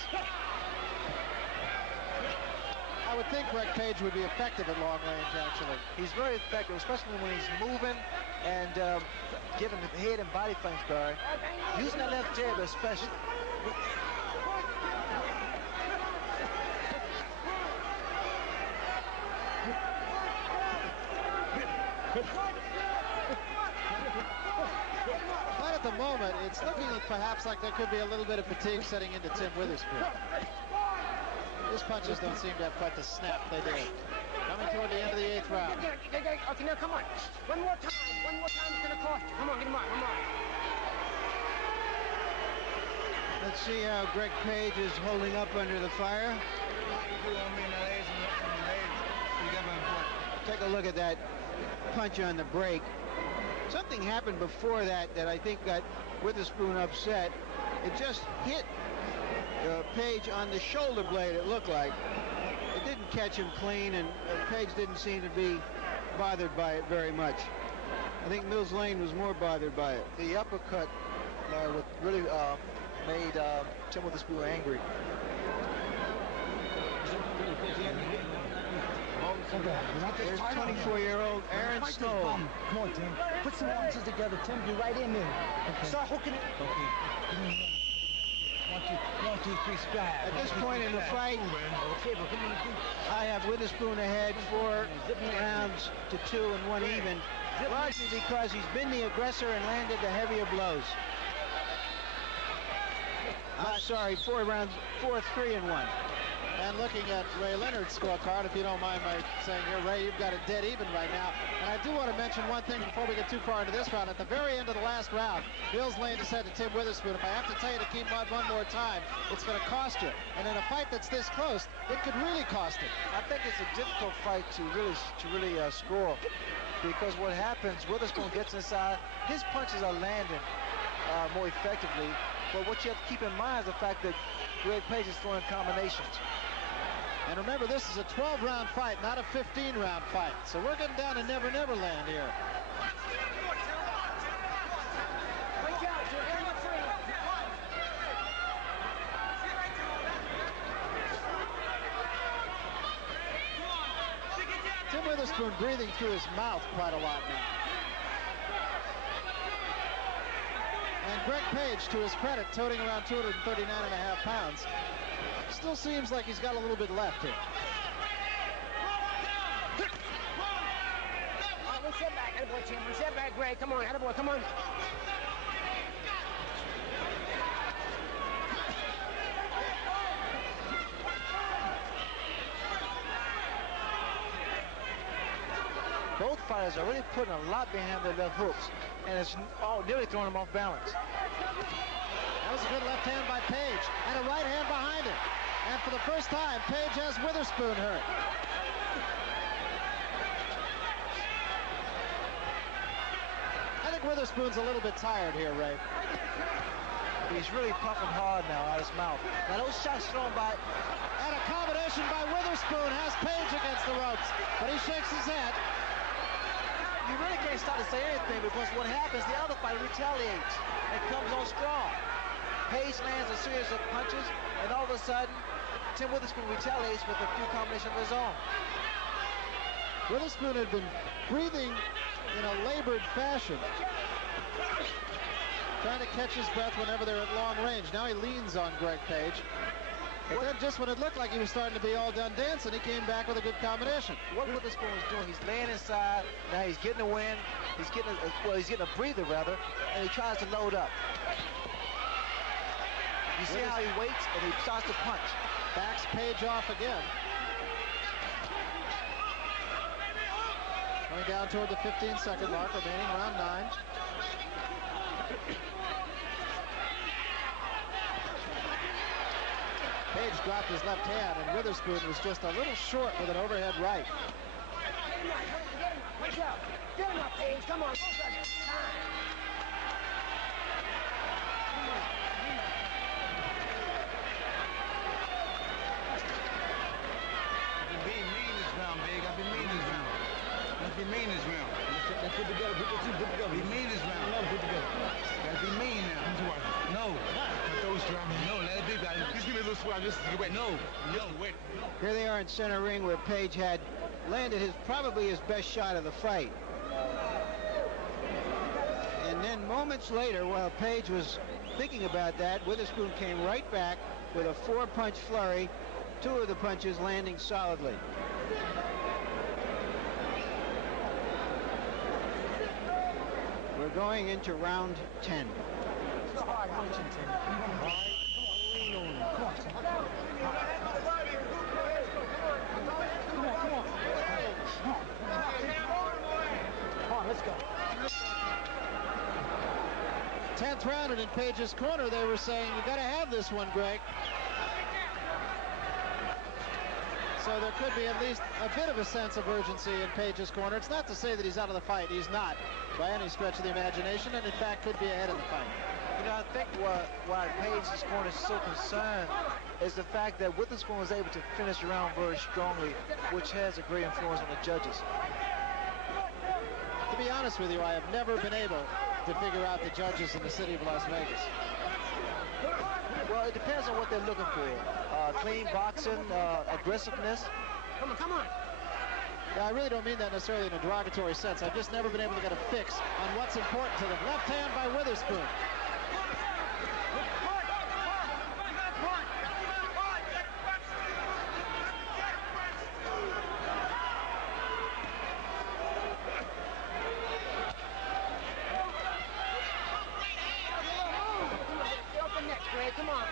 I would think Greg Page would be effective at long range, actually. He's very effective, especially when he's moving and giving the head and body things, Barry. Using that left jab especially. But at the moment, it's looking perhaps like there could be a little bit of fatigue setting into Tim Witherspoon. His punches don't seem to have quite the snap they did. Coming toward the end of the 8th round. Okay, now come on. One more time. One more time is going to cost you. Come on, get him on, come on. Let's see how Greg Page is holding up under the fire. Take a look at that punch on the break. Something happened before that I think got Witherspoon upset. It just hit Page on the shoulder blade, it looked like. It didn't catch him clean, and Page didn't seem to be bothered by it very much. I think Mills Lane was more bothered by it. The uppercut, Larry, really made Tim Witherspoon angry. There's 24-year-old Aaron Stoll. Come on, Tim. Put some punches together, Tim. Be right in there. Okay. Start hooking it. Okay. 1, 2, 3, strike. At this point in the fight, I have Witherspoon ahead 4 rounds to 2 and 1 even, largely because he's been the aggressor and landed the heavier blows. I'm sorry, 4 rounds, 4, 3 and 1. And looking at Ray Leonard's scorecard, if you don't mind my saying here, Ray, you've got it dead even right now. And I do want to mention one thing before we get too far into this round. At the very end of the last round, Mills Lane said to Tim Witherspoon, if I have to tell you to keep mud one more time, it's going to cost you. And in a fight that's this close, it could really cost him. I think it's a difficult fight to really score, because what happens, Witherspoon gets inside, his punches are landing more effectively. But what you have to keep in mind is the fact that Greg Page is throwing combinations. And remember, this is a 12-round fight, not a 15-round fight. So we're getting down to Never Never Land here. Tim Witherspoon breathing through his mouth quite a lot now. And Greg Page, to his credit, toting around 239.5 pounds. Still seems like he's got a little bit left here. One step back, attaboy, Tim. One step back, Greg. Come on, attaboy, come on. Both fighters are really putting a lot behind their left hooks, and it's nearly throwing them off balance. That was a good left hand by Page, and a right hand behind it. And for the first time, Page has Witherspoon hurt. I think Witherspoon's a little bit tired here, Ray. He's really pumping hard now out his mouth. Now those shots thrown by... And a combination by Witherspoon has Page against the ropes, but he shakes his head. You really can't stop to say anything, because what happens, the other fighter retaliates and comes on strong. Page lands a series of punches, and all of a sudden, Tim Witherspoon retaliates with a few combinations of his own. Witherspoon had been breathing in a labored fashion, trying to catch his breath whenever they're at long range. Now he leans on Greg Page. But then just when it looked like he was starting to be all done dancing, he came back with a good combination. What Witherspoon is doing, he's laying inside. Now he's getting a wind. He's getting he's getting a breather, rather, and he tries to load up. You see how he waits, and he starts to punch. Backs Page off again. Going down toward the 15-second mark, remaining round 9. Page dropped his left hand, and Witherspoon was just a little short with an overhead right. Get him up, Page. Come on. Be mean this round. Let's put together. Be mean this round. Gotta be mean now. No. Those drumming. No, let it be, guys. Just give me a little swab. Just wait. No. Wait. Here they are in center ring where Page had landed probably his best shot of the fight. And then moments later, while Page was thinking about that, Witherspoon came right back with a 4-punch flurry, 2 of the punches landing solidly. We're going into round 10. It's hard punching, Tim. Lean on him. Come on, Tim. Come on, let's go. 10th round, and in Page's corner, they were saying, you got to have this one, Greg. So there could be at least a bit of a sense of urgency in Page's corner. It's not to say that he's out of the fight. He's not, by any stretch of the imagination, and in fact could be ahead of the fight. You know, I think why Page's corner is so concerned is the fact that Witherspoon was able to finish the round very strongly, which has a great influence on the judges. To be honest with you, I have never been able to figure out the judges in the city of Las Vegas. Well, it depends on what they're looking for. Clean boxing, aggressiveness. Come on. Yeah, I really don't mean that necessarily in a derogatory sense. I've just never been able to get a fix on what's important to them. Left hand by Witherspoon. Come on.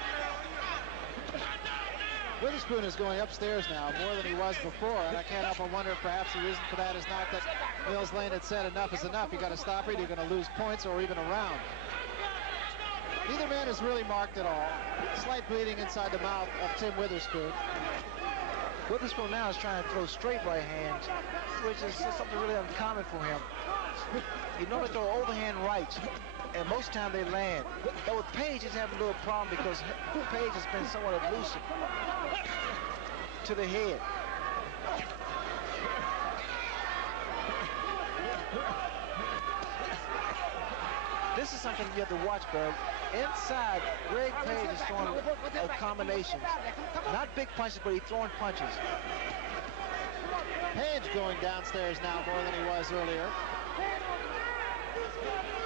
Witherspoon is going upstairs now more than he was before, and I can't help but wonder if perhaps the reason for that is not that Mills Lane had said enough is enough. You got to stop it. You're going to lose points or even a round. Neither man is really marked at all. Slight bleeding inside the mouth of Tim Witherspoon. Witherspoon now is trying to throw straight right hands, which is something really uncommon for him. He normally throw overhand rights, and most of the time they land. But with Page, he's having a little problem because Page has been somewhat elusive to the head. This is something you have to watch, Berg. Inside, Greg Page is throwing combinations. Not big punches, but he's throwing punches. Page going downstairs now more than he was earlier.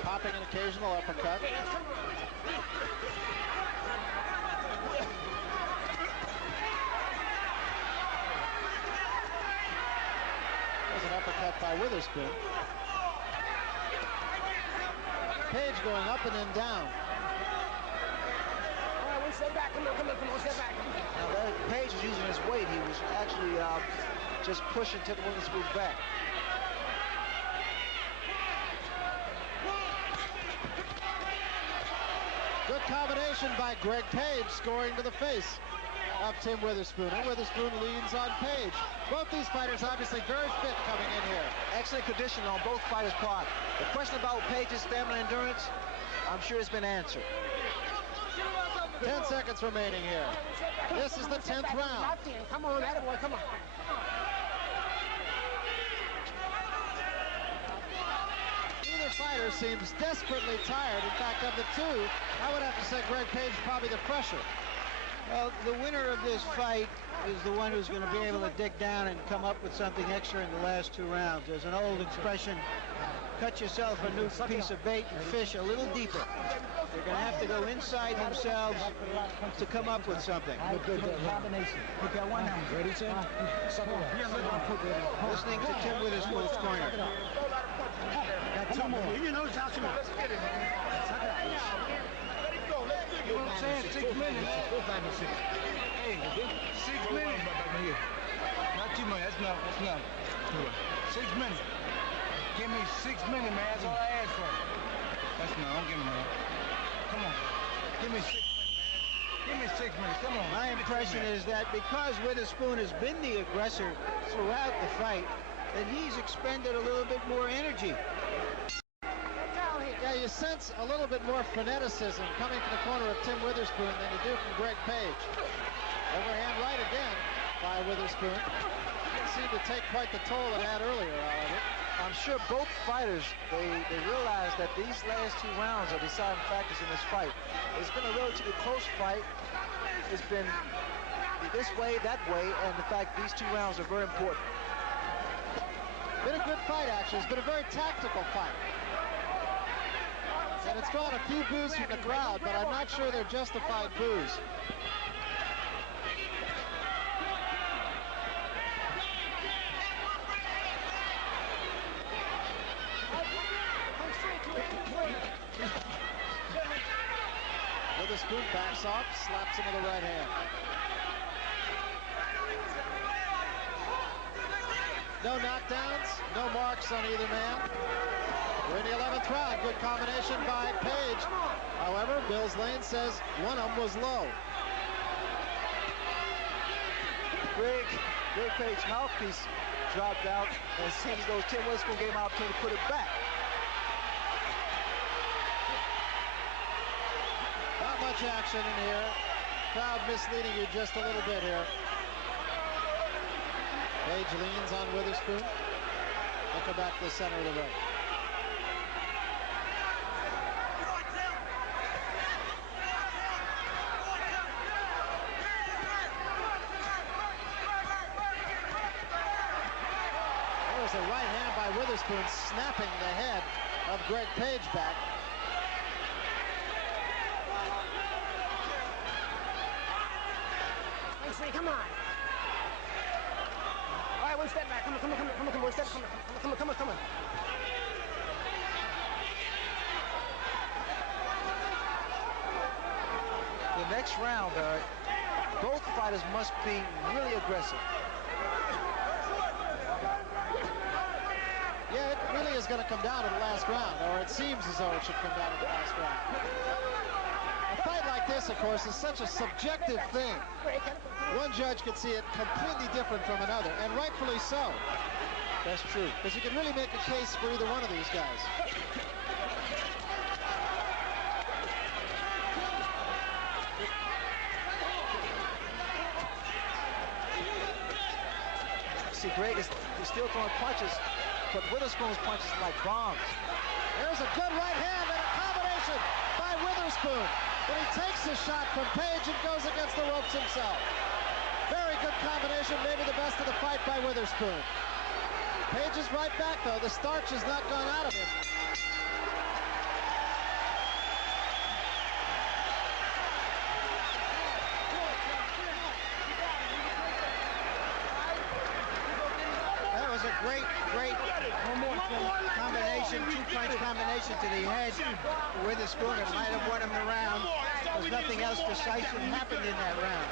Popping an occasional uppercut. There's an uppercut by Witherspoon. Page going up and then down. All right, one step back. Come on, one step back. Now, Page was using his weight. He was actually just pushing to the Witherspoon back. Good combination by Greg Page, scoring to the face of Tim Witherspoon. And Witherspoon leans on Page. Both these fighters obviously very fit coming in here. Excellent condition on both fighters' part. The question about Page's stamina and endurance, I'm sure it's been answered. 10 seconds remaining here. This is the 10th round. Come on, attaboy, come on. Neither fighter seems desperately tired. In fact, of the two, I would have to say Greg Page is probably the fresher. Well, the winner of this fight is the one who's going to be able to dig down and come up with something extra in the last 2 rounds. There's an old expression, cut yourself a new piece of bait and fish a little deeper. They're going to have to go inside themselves to come up with something. Combination. Look at one now. Ready, Tim? Listening to Tim Witherspoon's corner. Got 2 more. You know, Joshua. Let's get it, man. You know what I'm saying? 6 minutes. Hey, 6 minutes. Not too much. That's enough. That's enough. 6 minutes. Give me 6 minutes, man. That's all I ask for. That's enough. Don't give me more. Come on. Give me 6 minutes, man. Give me 6 minutes. Come on. My impression is that because Witherspoon has been the aggressor throughout the fight, that he's expended a little bit more energy. Yeah, you sense a little bit more freneticism coming from the corner of Tim Witherspoon than you do from Greg Page. Overhand right again by Witherspoon. Seemed to take quite the toll it had earlier, however. I'm sure both fighters, they realize that these last 2 rounds are deciding factors in this fight. It's been a relatively close fight. It's been this way, that way, and in fact, these 2 rounds are very important. Been a good fight, actually. It's been a very tactical fight. And it's drawn a few boos from the crowd, but I'm not sure they're justified boos. Witherspoon backs off, slaps him with the right hand. No knockdowns, no marks on either man. We're in the 11th round. Good combination by Page. However, Bills Lane says one of them was low. Greg Page's mouthpiece dropped out, and it seems as though Tim Witherspoon gave him an opportunity to put it back. Not much action in here. Crowd misleading you just a little bit here. Page leans on Witherspoon. He'll come back to the center of the ring. There's a right hand by Witherspoon snapping the head of Greg Page back. Come on. All right, 1 step back. Come on. 1 step. Come on. The next round, both fighters must be really aggressive. Yeah, it really is going to come down to the last round, or it seems as though it should come down to the last round. A fight like this, of course, is such a subjective thing. One judge could see it completely different from another, and rightfully so. That's true. Because you can really make a case for either one of these guys. See, Greg is still throwing punches, but Witherspoon's punches are like bombs. There's a good right hand and a combination by Witherspoon. But he takes the shot from Page and goes against the ropes himself. Very good combination, maybe the best of the fight by Witherspoon. Page is right back, though. The starch has not gone out of him. That was a great combination, 2-punch combination to the head. Witherspoon, it might have won him the round, because nothing else decisive happened in that round.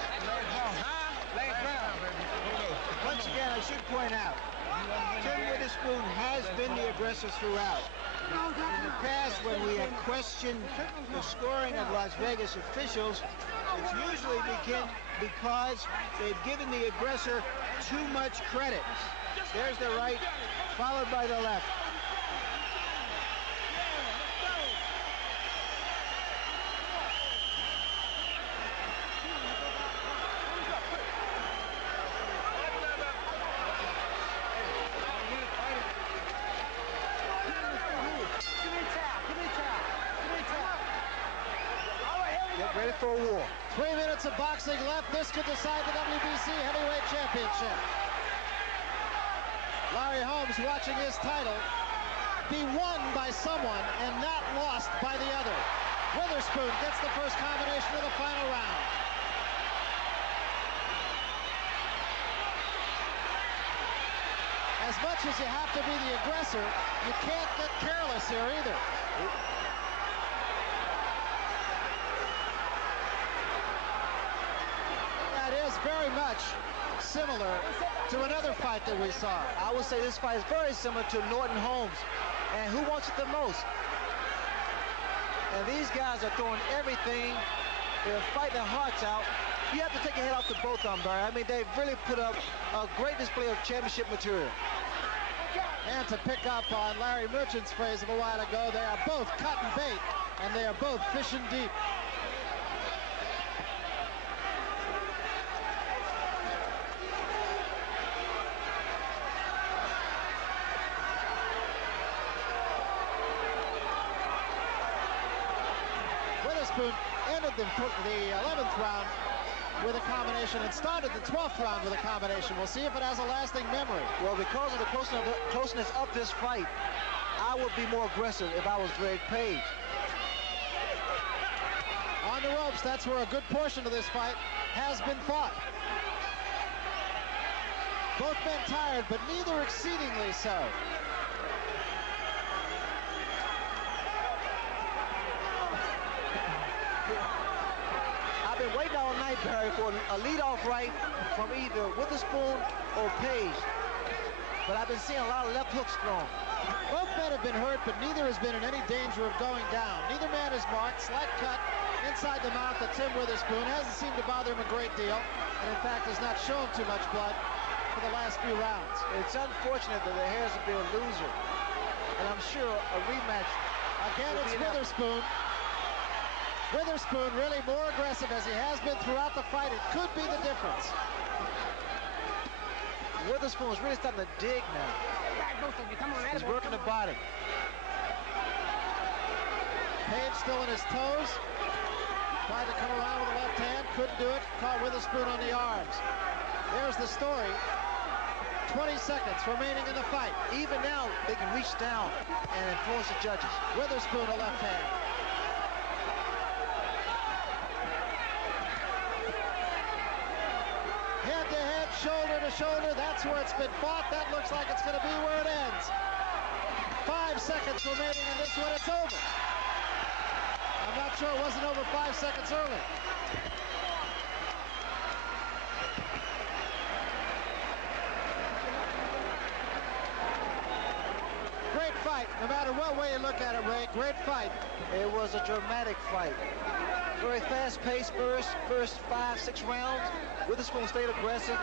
Once again, I should point out, Tim Witherspoon has been the aggressor throughout. In the past, when we have questioned the scoring of Las Vegas officials, it's usually because they've given the aggressor too much credit. There's the right, followed by the left. Get ready for a war. 3 minutes of boxing left. This could decide the WBC Heavyweight Championship. Larry Holmes watching his title be won by someone and not lost by the other. Witherspoon gets the first combination of the final round. As much as you have to be the aggressor, you can't get careless here either. That is very much similar to another fight that we saw. I would say this fight is very similar to Norton Holmes. And who wants it the most? And these guys are throwing everything. They're fighting their hearts out. You have to take your head off to both of them, Barry. I mean, they've really put up a great display of championship material. And to pick up on Larry Merchant's phrase of a while ago, they are both cutting bait, and they are both fishing deep. Witherspoon ended the 11th round with a combination and started the 12th round with a combination. We'll see if it has a lasting memory. Well, because of the closeness of this fight, I would be more aggressive if I was Greg Page. On the ropes, that's where a good portion of this fight has been fought. Both men tired, but neither exceedingly so. I've been waiting all night, Barry, for a leadoff right from either Witherspoon or Page. But I've been seeing a lot of left hooks thrown. Both men have been hurt, but neither has been in any danger of going down. Neither man is marked. Slight cut inside the mouth of Tim Witherspoon. Hasn't seemed to bother him a great deal, and in fact has not shown too much blood for the last few rounds. It's unfortunate that the Harris will be a loser, and I'm sure a rematch. Again, it's Witherspoon. Witherspoon really more aggressive as he has been throughout the fight. It could be the difference. Witherspoon is really starting to dig now. He's working the body. Page still in his toes. Tried to come around with the left hand. Couldn't do it. Caught Witherspoon on the arms. There's the story. 20 seconds remaining in the fight. Even now, they can reach down and influence the judges. Witherspoon a left hand. Head-to-head, shoulder-to-shoulder, that's where it's been fought. That looks like it's going to be where it ends. 5 seconds remaining in this one, it's over. I'm not sure it wasn't over 5 seconds early. Great fight, no matter what way you look at it, Ray, great fight. It was a dramatic fight. Very fast-paced first 5-6 rounds. Witherspoon stayed aggressive.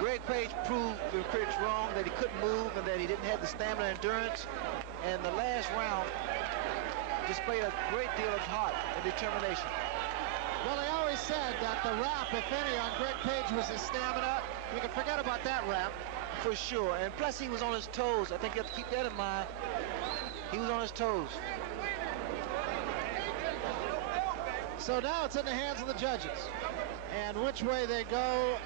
Greg Page proved the critics wrong, that he couldn't move and that he didn't have the stamina and endurance. And the last round displayed a great deal of heart and determination. Well, they always said that the rap, if any, on Greg Page was his stamina. You can forget about that rap. For sure. And plus, he was on his toes. I think you have to keep that in mind. He was on his toes. So now it's in the hands of the judges. And which way they go,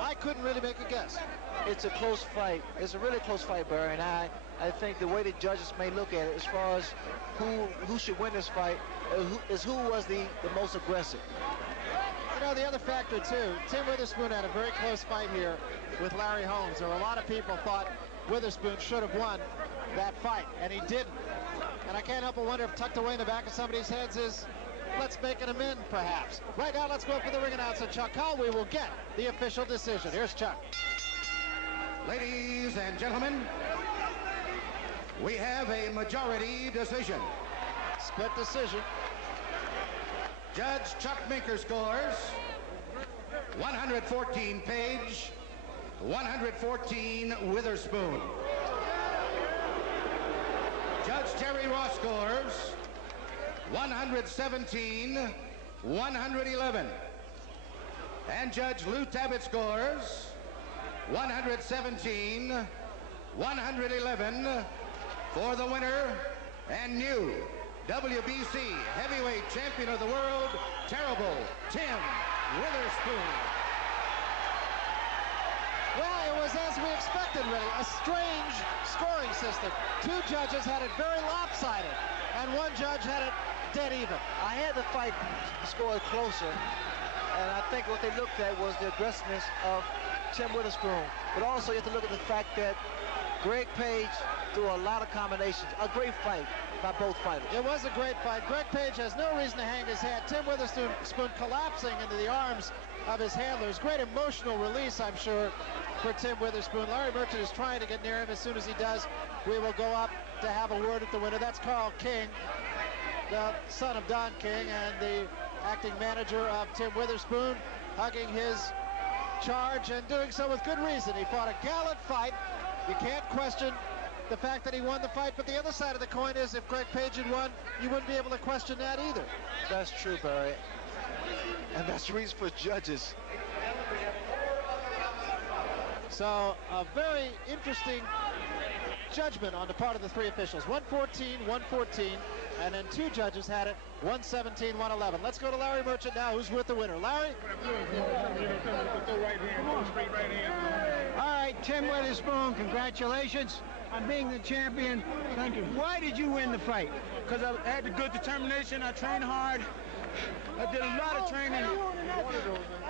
I couldn't really make a guess. It's a close fight. It's a really close fight, Barry. And I think the way the judges may look at it as far as who should win this fight is who was the most aggressive. You know, the other factor, too, Tim Witherspoon had a very close fight here with Larry Holmes. There were a lot of people thought Witherspoon should have won that fight, and he didn't. And I can't help but wonder if tucked away in the back of somebody's heads is, let's make an amend, perhaps. Right now, let's go for the ring announcer, Chuck Hull. We will get the official decision. Here's Chuck. Ladies and gentlemen, we have a majority decision. Split decision. Judge Chuck Minker scores 114 Page, 114 Witherspoon. Judge Terry Ross scores 117, 111. And Judge Lou Tabbitt scores 117, 111 for the winner and new WBC heavyweight champion of the world, terrible Tim Witherspoon. Well, it was as we expected, really. A strange scoring system. Two judges had it very lopsided, and one judge had it dead even. I had the fight scored closer, and I think what they looked at was the aggressiveness of Tim Witherspoon. But also you have to look at the fact that Greg Page threw a lot of combinations. A great fight by both fighters. It was a great fight. Greg Page has no reason to hang his head. Tim Witherspoon collapsing into the arms of his handlers. Great emotional release, I'm sure, for Tim Witherspoon. Larry Merchant is trying to get near him. As soon as he does, we will go up to have a word at the winner. That's Carl King, the son of Don King and the acting manager of Tim Witherspoon, hugging his charge and doing so with good reason. He fought a gallant fight. You can't question the fact that he won the fight, but the other side of the coin is if Greg Page had won, you wouldn't be able to question that either. That's true, Barry. And that's the reason for judges. So a very interesting judgment on the part of the three officials. 114, 114, and then two judges had it 117, 111. Let's go to Larry Merchant now, who's with the winner. Larry? All right, Tim Witherspoon, congratulations on being the champion. Thank you. Why did you win the fight? Because I had the good determination. I trained hard. I did a lot of training,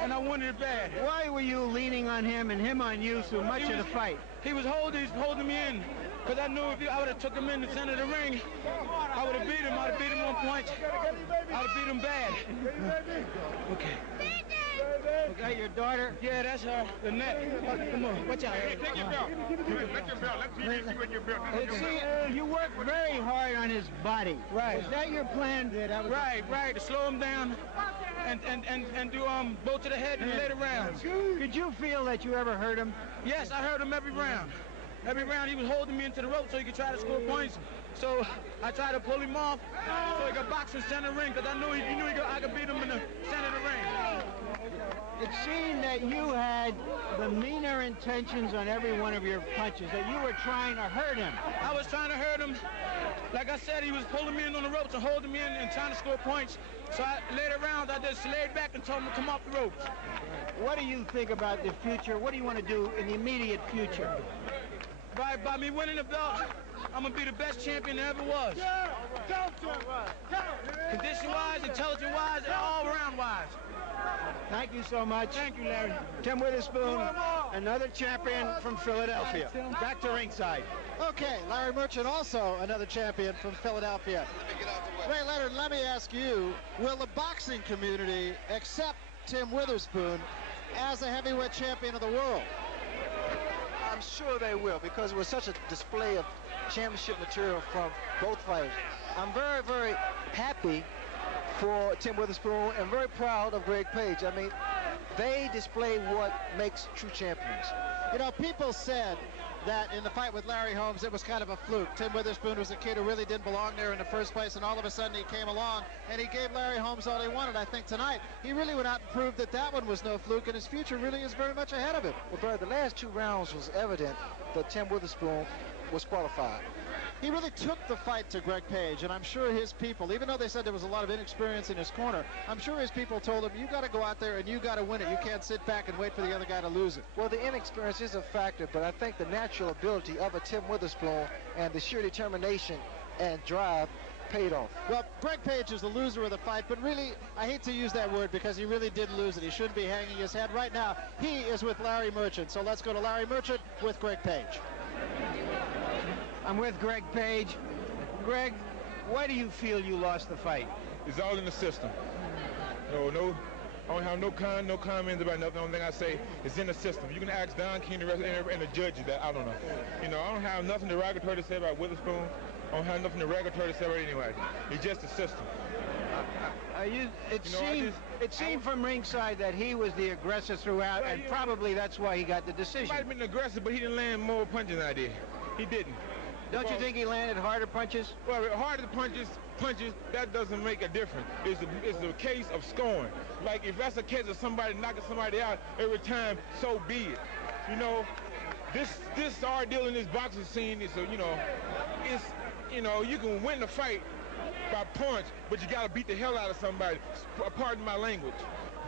and I wanted it bad. Why were you leaning on him and him on you so much of the fight? He was holding me in, because I knew if I would have took him in the center of the ring, I would have beat him. I'd have beat him on points. I'd have beat him bad. Okay. Was that your daughter? Yeah, that's her. The net. Come on, watch out. Hey, take your belt. Let your belt. Let's see what your belt is. See, you worked very hard on his body. Right. Was that your plan? Right. To slow him down and do both to the head and later rounds. Could you feel that you ever hurt him? Yes, I hurt him every round. Every round he was holding me into the rope so he could try to score points. So I tried to pull him off so he could box in center ring, because I knew I could beat him in the center of the ring. It seemed that you had the meaner intentions on every one of your punches, that you were trying to hurt him. I was trying to hurt him. Like I said, he was pulling me in on the ropes and holding me in and trying to score points. So later rounds, I just laid back and told him to come off the ropes. What do you think about the future? What do you want to do in the immediate future? By me winning the belt, I'm going to be the best champion there ever was. Condition-wise, intelligent-wise, and all-around-wise. Thank you so much. Thank you, Larry. Tim Witherspoon, another champion from Philadelphia. Back to ringside. Okay, Larry Merchant, also another champion from Philadelphia. Ray Leonard, let me ask you, will the boxing community accept Tim Witherspoon as a heavyweight champion of the world? I'm sure they will, because it was such a display of championship material from both fighters. I'm very, very happy for Tim Witherspoon and very proud of Greg Page. I mean, they display what makes true champions. You know, people said that in the fight with Larry Holmes, it was kind of a fluke. Tim Witherspoon was a kid who really didn't belong there in the first place, and all of a sudden he came along and he gave Larry Holmes all he wanted. I think tonight he really went out and proved that that one was no fluke, and his future really is very much ahead of him. Well, Brad, the last two rounds was evident that Tim Witherspoon was qualified. He really took the fight to Greg Page, and I'm sure his people, even though they said there was a lot of inexperience in his corner, I'm sure his people told him, you got to go out there and you got to win it. You can't sit back and wait for the other guy to lose it. Well, the inexperience is a factor, but I think the natural ability of a Tim Witherspoon and the sheer determination and drive paid off. Well, Greg Page is the loser of the fight, but really, I hate to use that word because he really did lose it. He shouldn't be hanging his head. Right now, he is with Larry Merchant. So let's go to Larry Merchant with Greg Page. I'm with Greg Page. Greg, why do you feel you lost the fight? It's all in the system. No, I don't have no comments about nothing. The only thing I say is in the system. You can ask Don King and the judges that. I don't know. You know, I don't have nothing derogatory to say about Witherspoon. I don't have nothing derogatory to say about anybody. It's just the system. It seemed from ringside that he was the aggressor throughout, and probably that's why he got the decision. He might have been aggressive, but he didn't land more punches than I did. He didn't. Don't you think he landed harder punches? Well, harder punches, that doesn't make a difference. It's a case of scoring. Like, if that's a case of somebody knocking somebody out every time, so be it. You know, this ordeal in this boxing scene is, you know, you can win the fight by punch, but you got to beat the hell out of somebody. Pardon my language.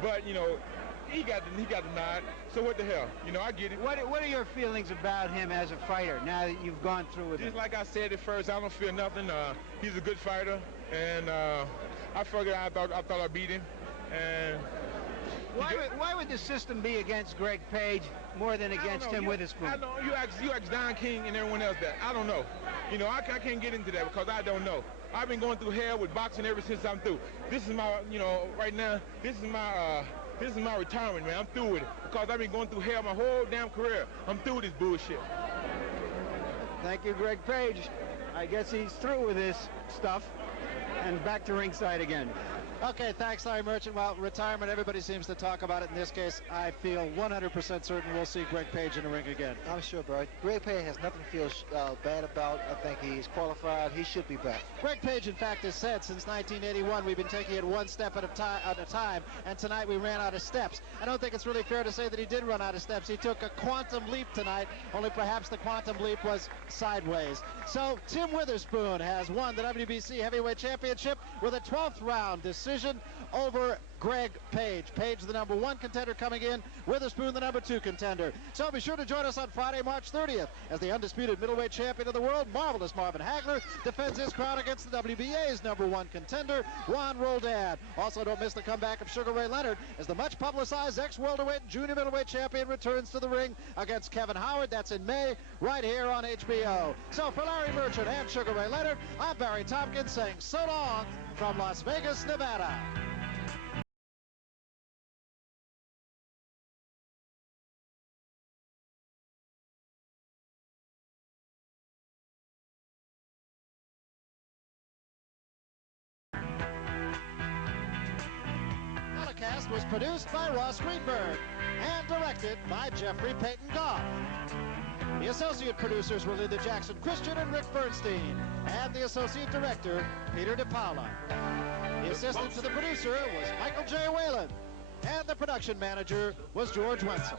But, you know, he got the nod, so what the hell? You know, I get it. What are your feelings about him as a fighter now that you've gone through with him? Just like I said at first, I don't feel nothing. He's a good fighter, and I figured I thought I beat him. And why would the system be against Greg Page more than against Tim Witherspoon? I know. You ask Don King and everyone else that. I don't know. You know, I can't get into that because I don't know. I've been going through hell with boxing ever since I'm through. This is my, you know, right now, this is my retirement, man. I'm through with it because I've been going through hell my whole damn career. I'm through with this bullshit. Thank you, Greg Page. I guess he's through with this stuff and back to ringside again. Okay, thanks, Larry Merchant. Well, retirement, everybody seems to talk about it. In this case, I feel 100% certain we'll see Greg Page in the ring again. I'm sure, Barry. Greg Page has nothing to feel bad about. I think he's qualified. He should be back. Greg Page, in fact, has said since 1981 we've been taking it one step at a time, and tonight we ran out of steps. I don't think it's really fair to say that he did run out of steps. He took a quantum leap tonight, only perhaps the quantum leap was sideways. So Tim Witherspoon has won the WBC Heavyweight Championship with a 12th round decision over Greg Page. Page, the number 1 contender coming in, Witherspoon, the number 2 contender. So be sure to join us on Friday, March 30th, as the undisputed middleweight champion of the world, Marvelous Marvin Hagler, defends his crown against the WBA's number 1 contender, Juan Roldan. Also, don't miss the comeback of Sugar Ray Leonard, as the much-publicized ex-welterweight and junior middleweight champion returns to the ring against Kevin Howard. That's in May, right here on HBO. So for Larry Merchant and Sugar Ray Leonard, I'm Barry Tompkins saying so long from Las Vegas, Nevada. Telecast was produced by Ross Greenberg and directed by Jeffrey Peyton Goff. The associate producers were Linda Jackson Christian and Rick Bernstein, and the associate director, Peter DePaula. The assistant to the producer was Michael J. Whalen, and the production manager was George Wenzel.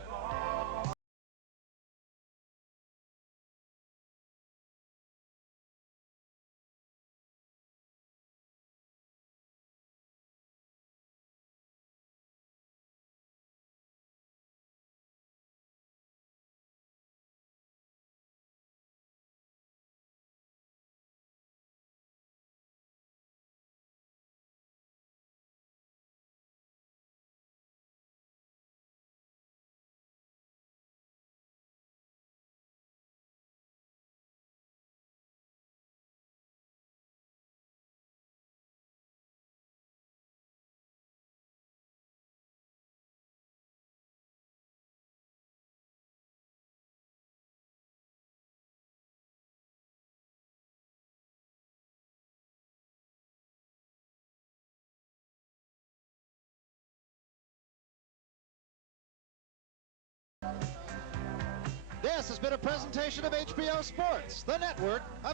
This has been a presentation of HBO Sports, the network of